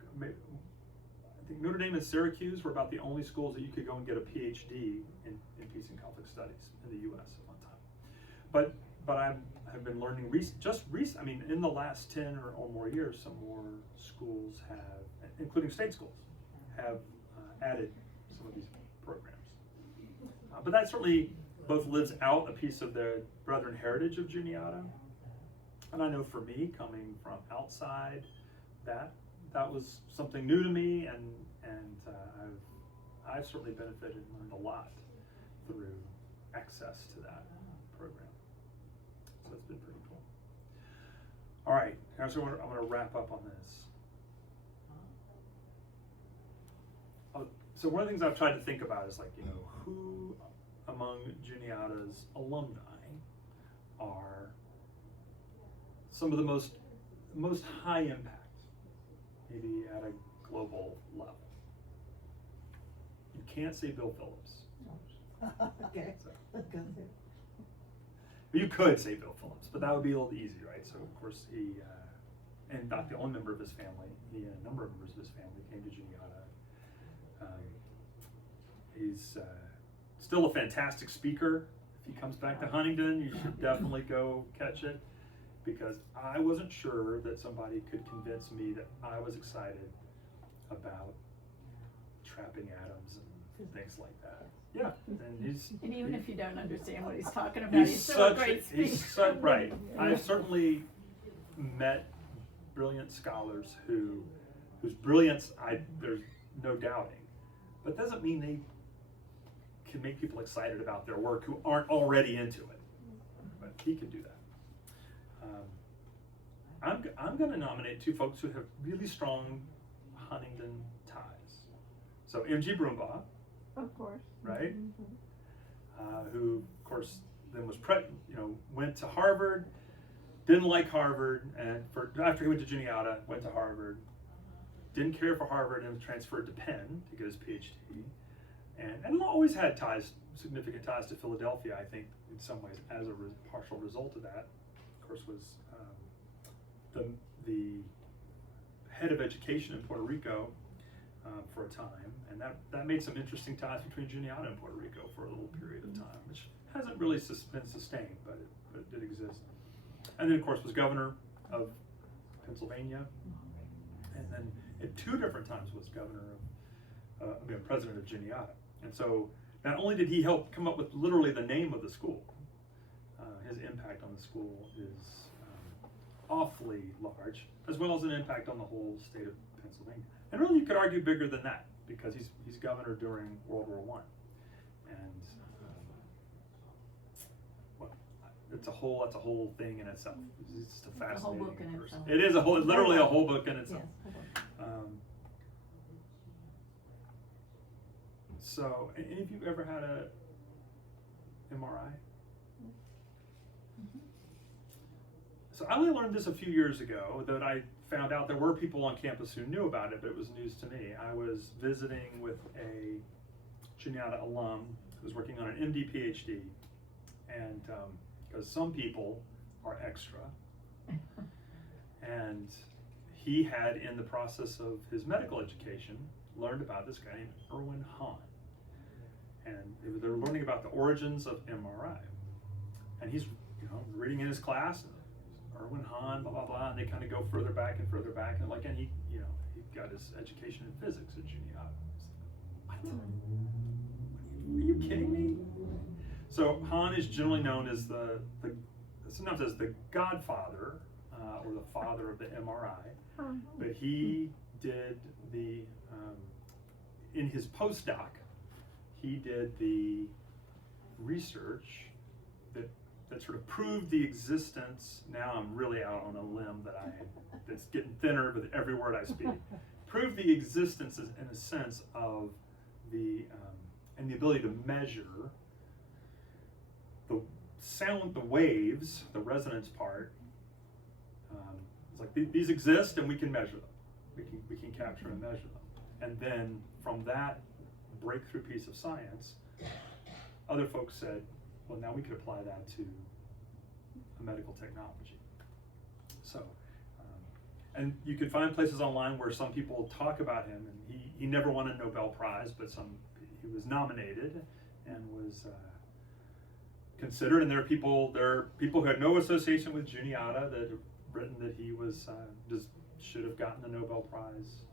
Notre Dame and Syracuse were about the only schools that you could go and get a PhD in Peace and Conflict Studies in the U.S. at one time. But I have been learning in the last 10 or more years, some more schools have, including state schools, have added some of these programs. But that certainly both lives out a piece of the Brethren heritage of Juniata. And I know for me, coming from outside that was something new to me, and I've certainly benefited and learned a lot through access to that program. So it's been pretty cool. All right, so I'm going to wrap up on this. So one of the things I've tried to think about is, like, you know, who among Juniata's alumni are some of the most high impact, maybe at a global level. You can't say Bill Phillips. Okay. So, Good. you could say Bill Phillips, but that would be a little easy, right? So of course he, and not the only member of his family, he and a number of members of his family came to Juniata. He's still a fantastic speaker. If he comes back to Huntingdon, you should definitely go catch it, because I wasn't sure that somebody could convince me that I was excited about trapping atoms and things like that. Yeah, And even if you don't understand what he's talking about, he's still a great speaker. Right. I've certainly met brilliant scholars whose brilliance there's no doubting, but doesn't mean they can make people excited about their work who aren't already into it. But he can do that. I'm going to nominate two folks who have really strong Huntingdon ties. So M.G. Broombaugh, Of course. right? Who, of course, then went to Harvard, didn't like Harvard, and after he went to Juniata, went to Harvard, didn't care for Harvard, and transferred to Penn to get his PhD, and always had significant ties to Philadelphia. I think in some ways, as a partial result of that, of course, was the head of education in Puerto Rico for a time, and that made some interesting ties between Juniata and Puerto Rico for a little period of time, which hasn't really been sustained, but it did exist. And then, of course, was governor of Pennsylvania, and then at two different times was president of Juniata. And so not only did he help come up with literally the name of the school, his impact on the school is awfully large, as well as an impact on the whole state of Pennsylvania. And really, you could argue bigger than that, because he's governor during World War I, and that's a whole thing in itself. It's just a fascinating whole book in person. itself. It is literally a whole book in itself. Yes. So, any of you ever had a MRI? So I only learned this a few years ago, that I found out there were people on campus who knew about it, but it was news to me. I was visiting with a Juniata alum who was working on an MD PhD, and because some people are extra, and he had, in the process of his medical education, learned about this guy named Erwin Hahn. And they were learning about the origins of MRI. And he's, reading in his class, Erwin Hahn, blah, blah, blah, and they kind of go further back, and he got his education in physics at Juniata. What? Are you kidding me? So Hahn is generally known as sometimes as the godfather, or the father of the MRI, but he did in his postdoc, he did the research that sort of proved the existence. Now I'm really out on a limb that's getting thinner with every word I speak. Proved the existence, in a sense, of and the ability to measure the sound, the waves, the resonance part. It's like these exist and we can measure them. We can capture and measure them. And then from that breakthrough piece of science, other folks said, well, now we could apply that to a medical technology. So, and you could find places online where some people talk about him, and he never won a Nobel Prize, but he was nominated and was considered. And there are people who had no association with Juniata that have written that he was just should have gotten the Nobel Prize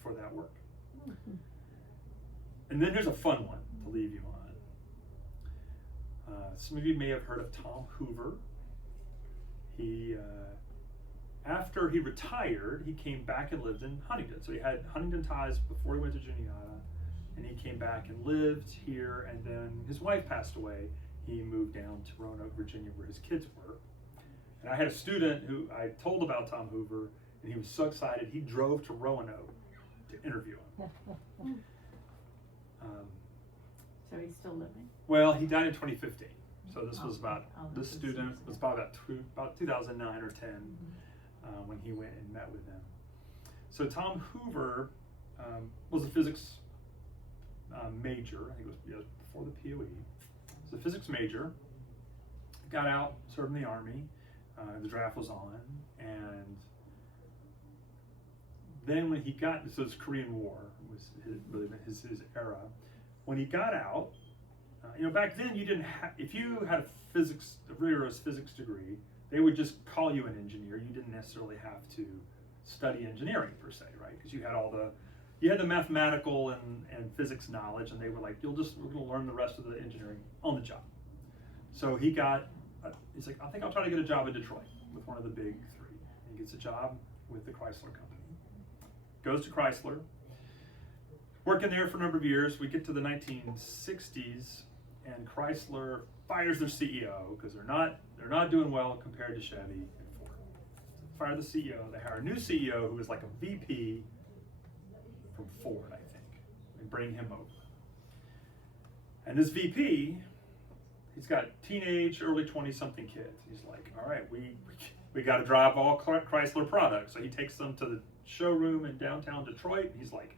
for that work. And then here's a fun one to leave you on. Some of you may have heard of Tom Hoover. He, after he retired, he came back and lived in Huntingdon. So he had Huntingdon ties before he went to Juniata, and he came back and lived here, and then his wife passed away. He moved down to Roanoke, Virginia, where his kids were. And I had a student who I told about Tom Hoover, and he was so excited, he drove to Roanoke to interview him. So he's still living? Well, he died in 2015. So this was this is student easy. was about 2009 or 10 when he went and met with them. So Tom Hoover was a physics major. I think it was before the POE. He was a physics major. Got out, served in the Army. The draft was on, and then when he got, so this Korean War was his era. When he got out, back then you didn't have, if you had a rigorous physics degree, they would just call you an engineer. You didn't necessarily have to study engineering per se, right? Because you had the mathematical and physics knowledge, and they were like, we're going to learn the rest of the engineering on the job. So he's like, I think I'll try to get a job in Detroit with one of the big three. He gets a job with the Chrysler company. Goes to Chrysler, working there for a number of years. We get to the 1960s, and Chrysler fires their CEO because they're not doing well compared to Chevy and Ford. So fire the CEO. They hire a new CEO who is like a VP from Ford, I think. They bring him over, and this VP, he's got teenage, early 20-something kids. He's like, all right, we got to drive all Chrysler products. So he takes them to the showroom in downtown Detroit, and he's like,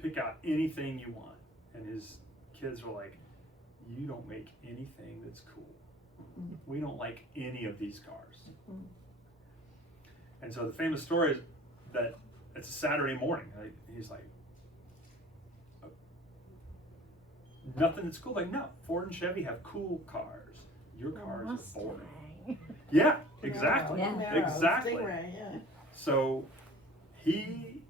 pick out anything you want. And his kids are like, you don't make anything that's cool. We don't like any of these cars. And so the famous story is that it's a Saturday morning. Right? He's like, nothing that's cool. Like, no, Ford and Chevy have cool cars. Your cars are boring. Yeah, exactly. Exactly. Stingray, yeah. So he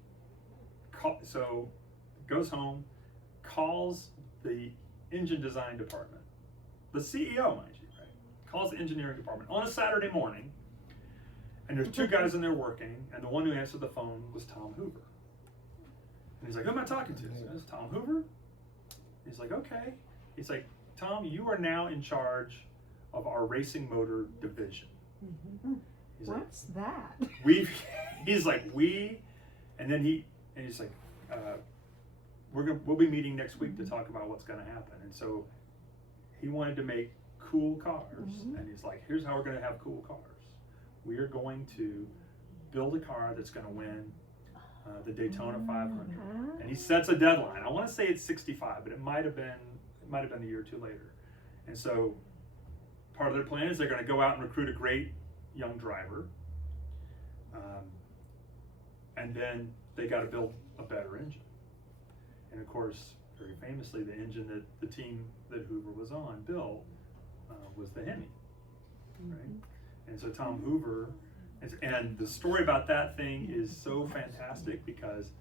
goes home, calls the engine design department, the CEO, mind you, right? Calls the engineering department on a Saturday morning, and there's two guys in there working, and the one who answered the phone was Tom Hoover. And he's like, who am I talking to? So it's Tom Hoover. He's like, okay. He's like, Tom, you are now in charge of our racing motor division. He's What's that? he's like, he's like, we'll be meeting next week to talk about what's gonna happen. And so he wanted to make cool cars, and he's like, here's how we're gonna have cool cars. We are going to build a car that's gonna win the Daytona 500. And he sets a deadline. I wanna say it's 65, but it might have been a year or two later. And so part of their plan is they're gonna go out and recruit a great young driver. And then they gotta build a better engine. And of course, very famously, the engine that the team that Hoover was on built was the Hemi, right? And so Tom Hoover, and the story about that thing is so fantastic because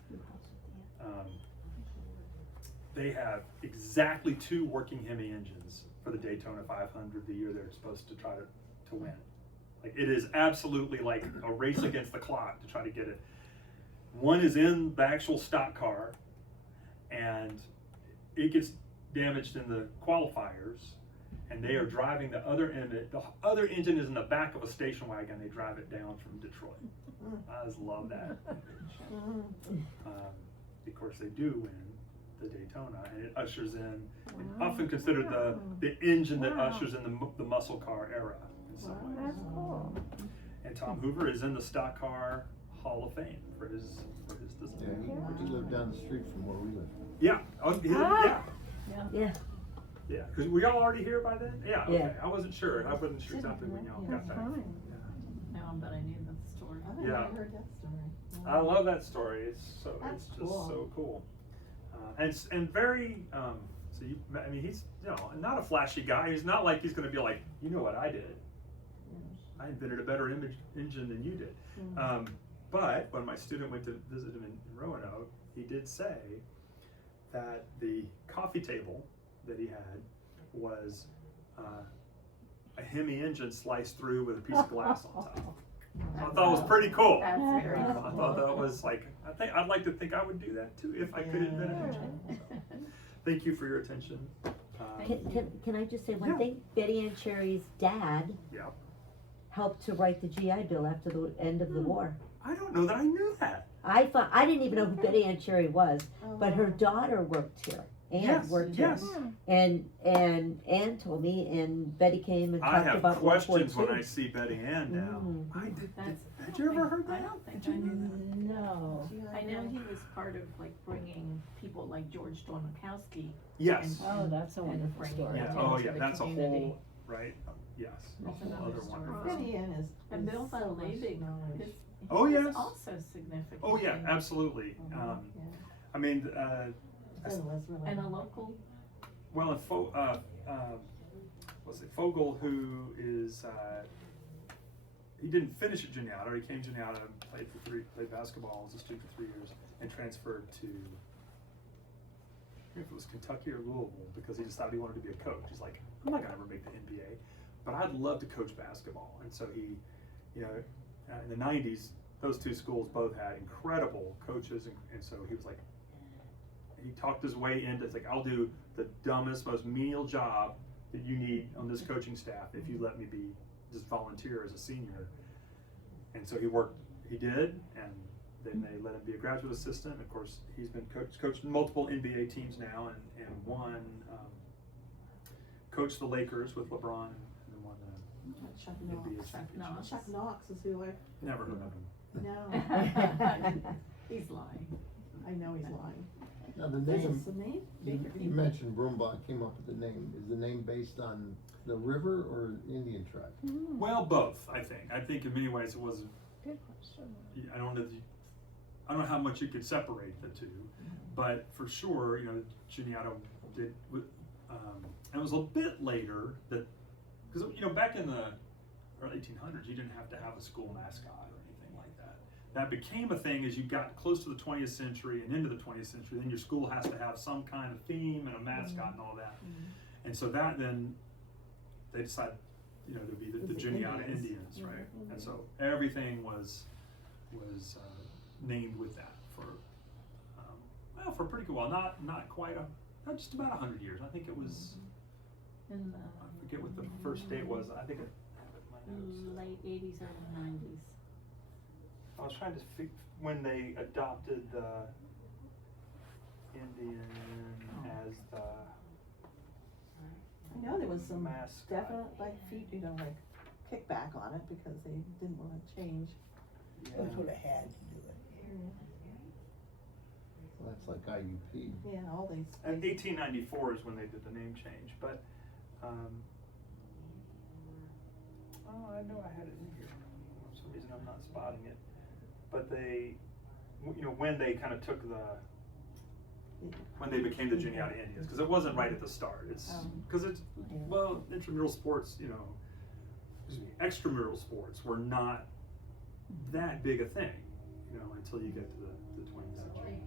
they have exactly 2 working Hemi engines for the Daytona 500 the year they're supposed to try to win. Like, it is absolutely like a race against the clock to try to get it. One is in the actual stock car, and it gets damaged in the qualifiers, and they are driving the other end. The other engine is in the back of a station wagon. They drive it down from Detroit. I just love that image. Of course, they do win the Daytona, and it ushers in, and often considered the engine that ushers in the muscle car era in some ways. That's cool. And Tom Hoover is in the stock car Hall of Fame for his Yeah, design. he lived down the street from where we live. Yeah. Oh, yeah. Yeah. Yeah. Because were y'all already here by then? Yeah. Okay. Yeah. I wasn't sure. I wasn't sure exactly when y'all got back. Now, but I knew the story. I Yeah. never heard that story. I love that story. It's That's just cool. so cool, and very. So I mean, he's not a flashy guy. He's not like he's going to be like, you know what I did. I invented a better engine than you did. But when my student went to visit him in Roanoke, he did say that the coffee table that he had was a Hemi engine sliced through with a piece of glass on top. I thought it was pretty cool. That's very I cool. thought that was like, I'd like to think I would do that too if I could invent an engine. Thank you for your attention. Can I just say one Yeah. thing? Betty Ann Cherry's dad Yeah. helped to write the GI Bill after the end of the war. I don't know that I knew that. I didn't even know who Betty Ann Cherry was, but her daughter worked here. Ann Yes, worked yes. here. And Ann told me, and Betty came and I talked have about World War questions when I II. see Betty Ann now. That's, Had you ever heard I that? don't think I knew that. No. I know he was part of like bringing people like George Dormakowski. Yes. Oh, that's a And wonderful bringing story. Yeah. that Oh, into yeah. the That's a community. whole right. Yes. A That's whole another other story. wonderful. Betty Ann is. And is Bill so Van much Liebig knowledge. is Oh, yes. also significant. Oh yeah, absolutely. Yeah. I mean, So was really. And a local, well, and Fogel, who is he didn't finish at Juniata. He came to Juniata and played basketball as a student for 3 years, and transferred to, I think it was Kentucky or Louisville, because he decided he wanted to be a coach. He's like, I'm not gonna ever make the NBA, but I'd love to coach basketball. And so he, in the 90s, those two schools both had incredible coaches, and so he was like, he talked his way into, it's like, I'll do the dumbest, most menial job that you need on this coaching staff if you let me just volunteer as a senior. And so he did, and then they let him be a graduate assistant. Of course, he's been coached multiple NBA teams now, and won, coached the Lakers with LeBron, and won the Chuck NBA Knox. championship. Chuck Knox is who I. Never heard of him. No, he's lying. I know he's lying. Now, the This name, is the name. you mentioned Broombach came up with the name. Is the name based on the river or Indian tribe? Well, both, I think. I think in many ways it was, Good question. I don't know how much you could separate the two, but for sure, Juniata did, and it was a bit later that, because, back in the early 1800s, you didn't have to have a school mascot or anything like that. That became a thing as you got close to the 20th century and into the 20th century. Then your school has to have some kind of theme and a mascot and all that. And so that then, they decided, to be the The Juniata Indians. Indians, right? And so everything was named with that for a pretty good while. Not quite not just about 100 years. I think it was, In I forget what the first date was. I think I have it in my notes. late 80s, early 90s. I was trying to when they adopted the Indian as the I know there was some mascot. definite like kickback on it because they didn't wanna change. Yeah. That's what it had to do it. Well, that's like IUP. Yeah, all these. And 1894 is when they did the name change, but, oh, I know I had it in here. For some reason I'm not spotting it. But they, when they kind of took when they became the Juniata Indians, because it wasn't right at the start. It's, because it's, well, intramural sports, extramural sports were not that big a thing, until you get to the 20th century.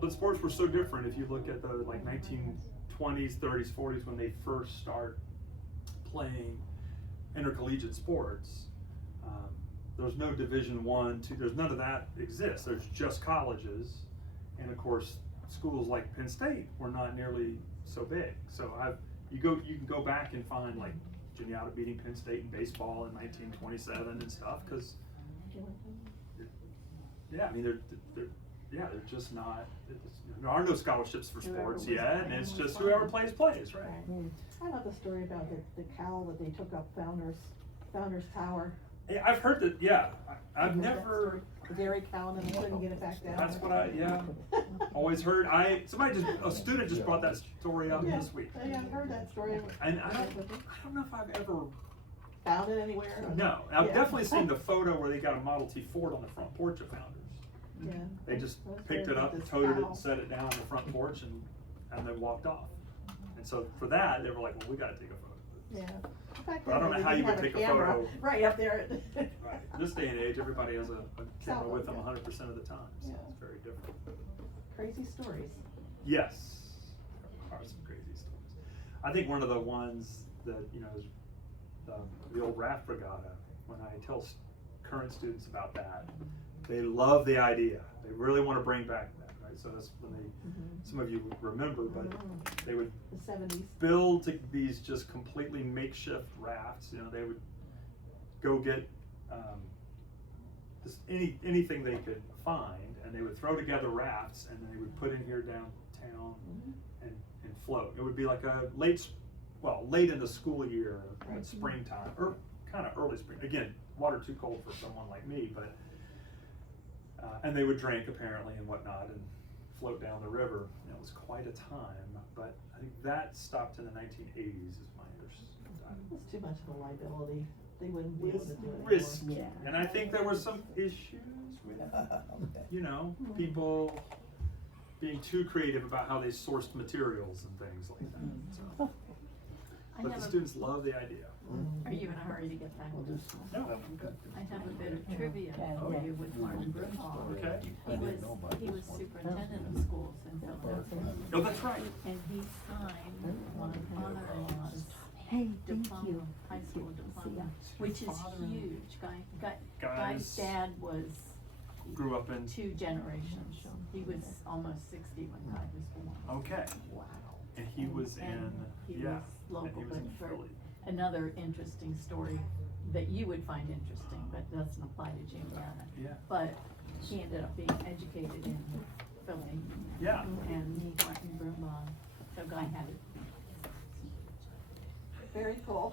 But sports were so different. If you look at the 1920s, 30s, 40s, when they first start playing intercollegiate sports, there's no Division I, II. There's none of that exists. There's just colleges, and of course, schools like Penn State were not nearly so big. So you can go back and find like Juniata beating Penn State in baseball in 1927 and stuff, because they're just not. There are no scholarships for sports yet, and it's just whoever plays, right? I love the story about the cow that they took up Founders Tower. Yeah, I've heard that. Yeah, I've Remember that never. story? The dairy cow, and then they couldn't get it back down. That's what always heard. A student just brought that story up this week, Yeah, I've heard that story. and I don't know if I've ever. Found it anywhere? No, I've Yeah. definitely seen the photo where they got a Model T Ford on the front porch of Founders. Yeah. They just That's picked where it up, this toted it, cow- and set it down on the front porch, and then walked off. And so for that, they were like, "Well, we got to take a photo." Yeah. Back But I then, don't know they how you didn't would have take a camera photo. right up there. Right. In this day and age, everybody has a camera with them Yeah. 100% of the time, so Yeah. it's very different. Crazy stories. Yes, there are some crazy stories. I think one of the ones that, is the old raft regatta. When I tell current students about that, they love the idea. They really want to bring back that, right? So that's when some of you remember, but they would The 70s. build these just completely makeshift rafts. They would go get just anything they could find, and they would throw together rafts, and they would put in here downtown and float. It would be like a late in the school year, Right. springtime, or kind of early spring. Again, water too cold for someone like me, but and they would drink apparently and whatnot and float down the river. It was quite a time, but I think that stopped in the 1980s, is my understanding. It was too much of a liability. They wouldn't be able to do it anymore. Risky. Yeah. And I think there were some issues with, people being too creative about how they sourced materials and things like that. So. But the students love the idea. Are you in a hurry to get back to school? No, I'm good. I have a bit of trivia for you with Martin Broomhall. Okay. He was superintendent of schools in Philadelphia, Oh, that's right. and he signed my father-in-law's Hey, thank diploma, you. high school diploma, which is huge. Guy's Guys dad was grew up in. 2 generations. He was almost 60 when Guy was born. Okay. Wow. And he was in. And he Yeah. was local, And he was but in for Philly. another interesting story that you would find interesting, but doesn't apply to Juniata. Yeah. But he ended up being educated in Philly, Yeah. and Martin Broomhall, so Guy had it. Very cool.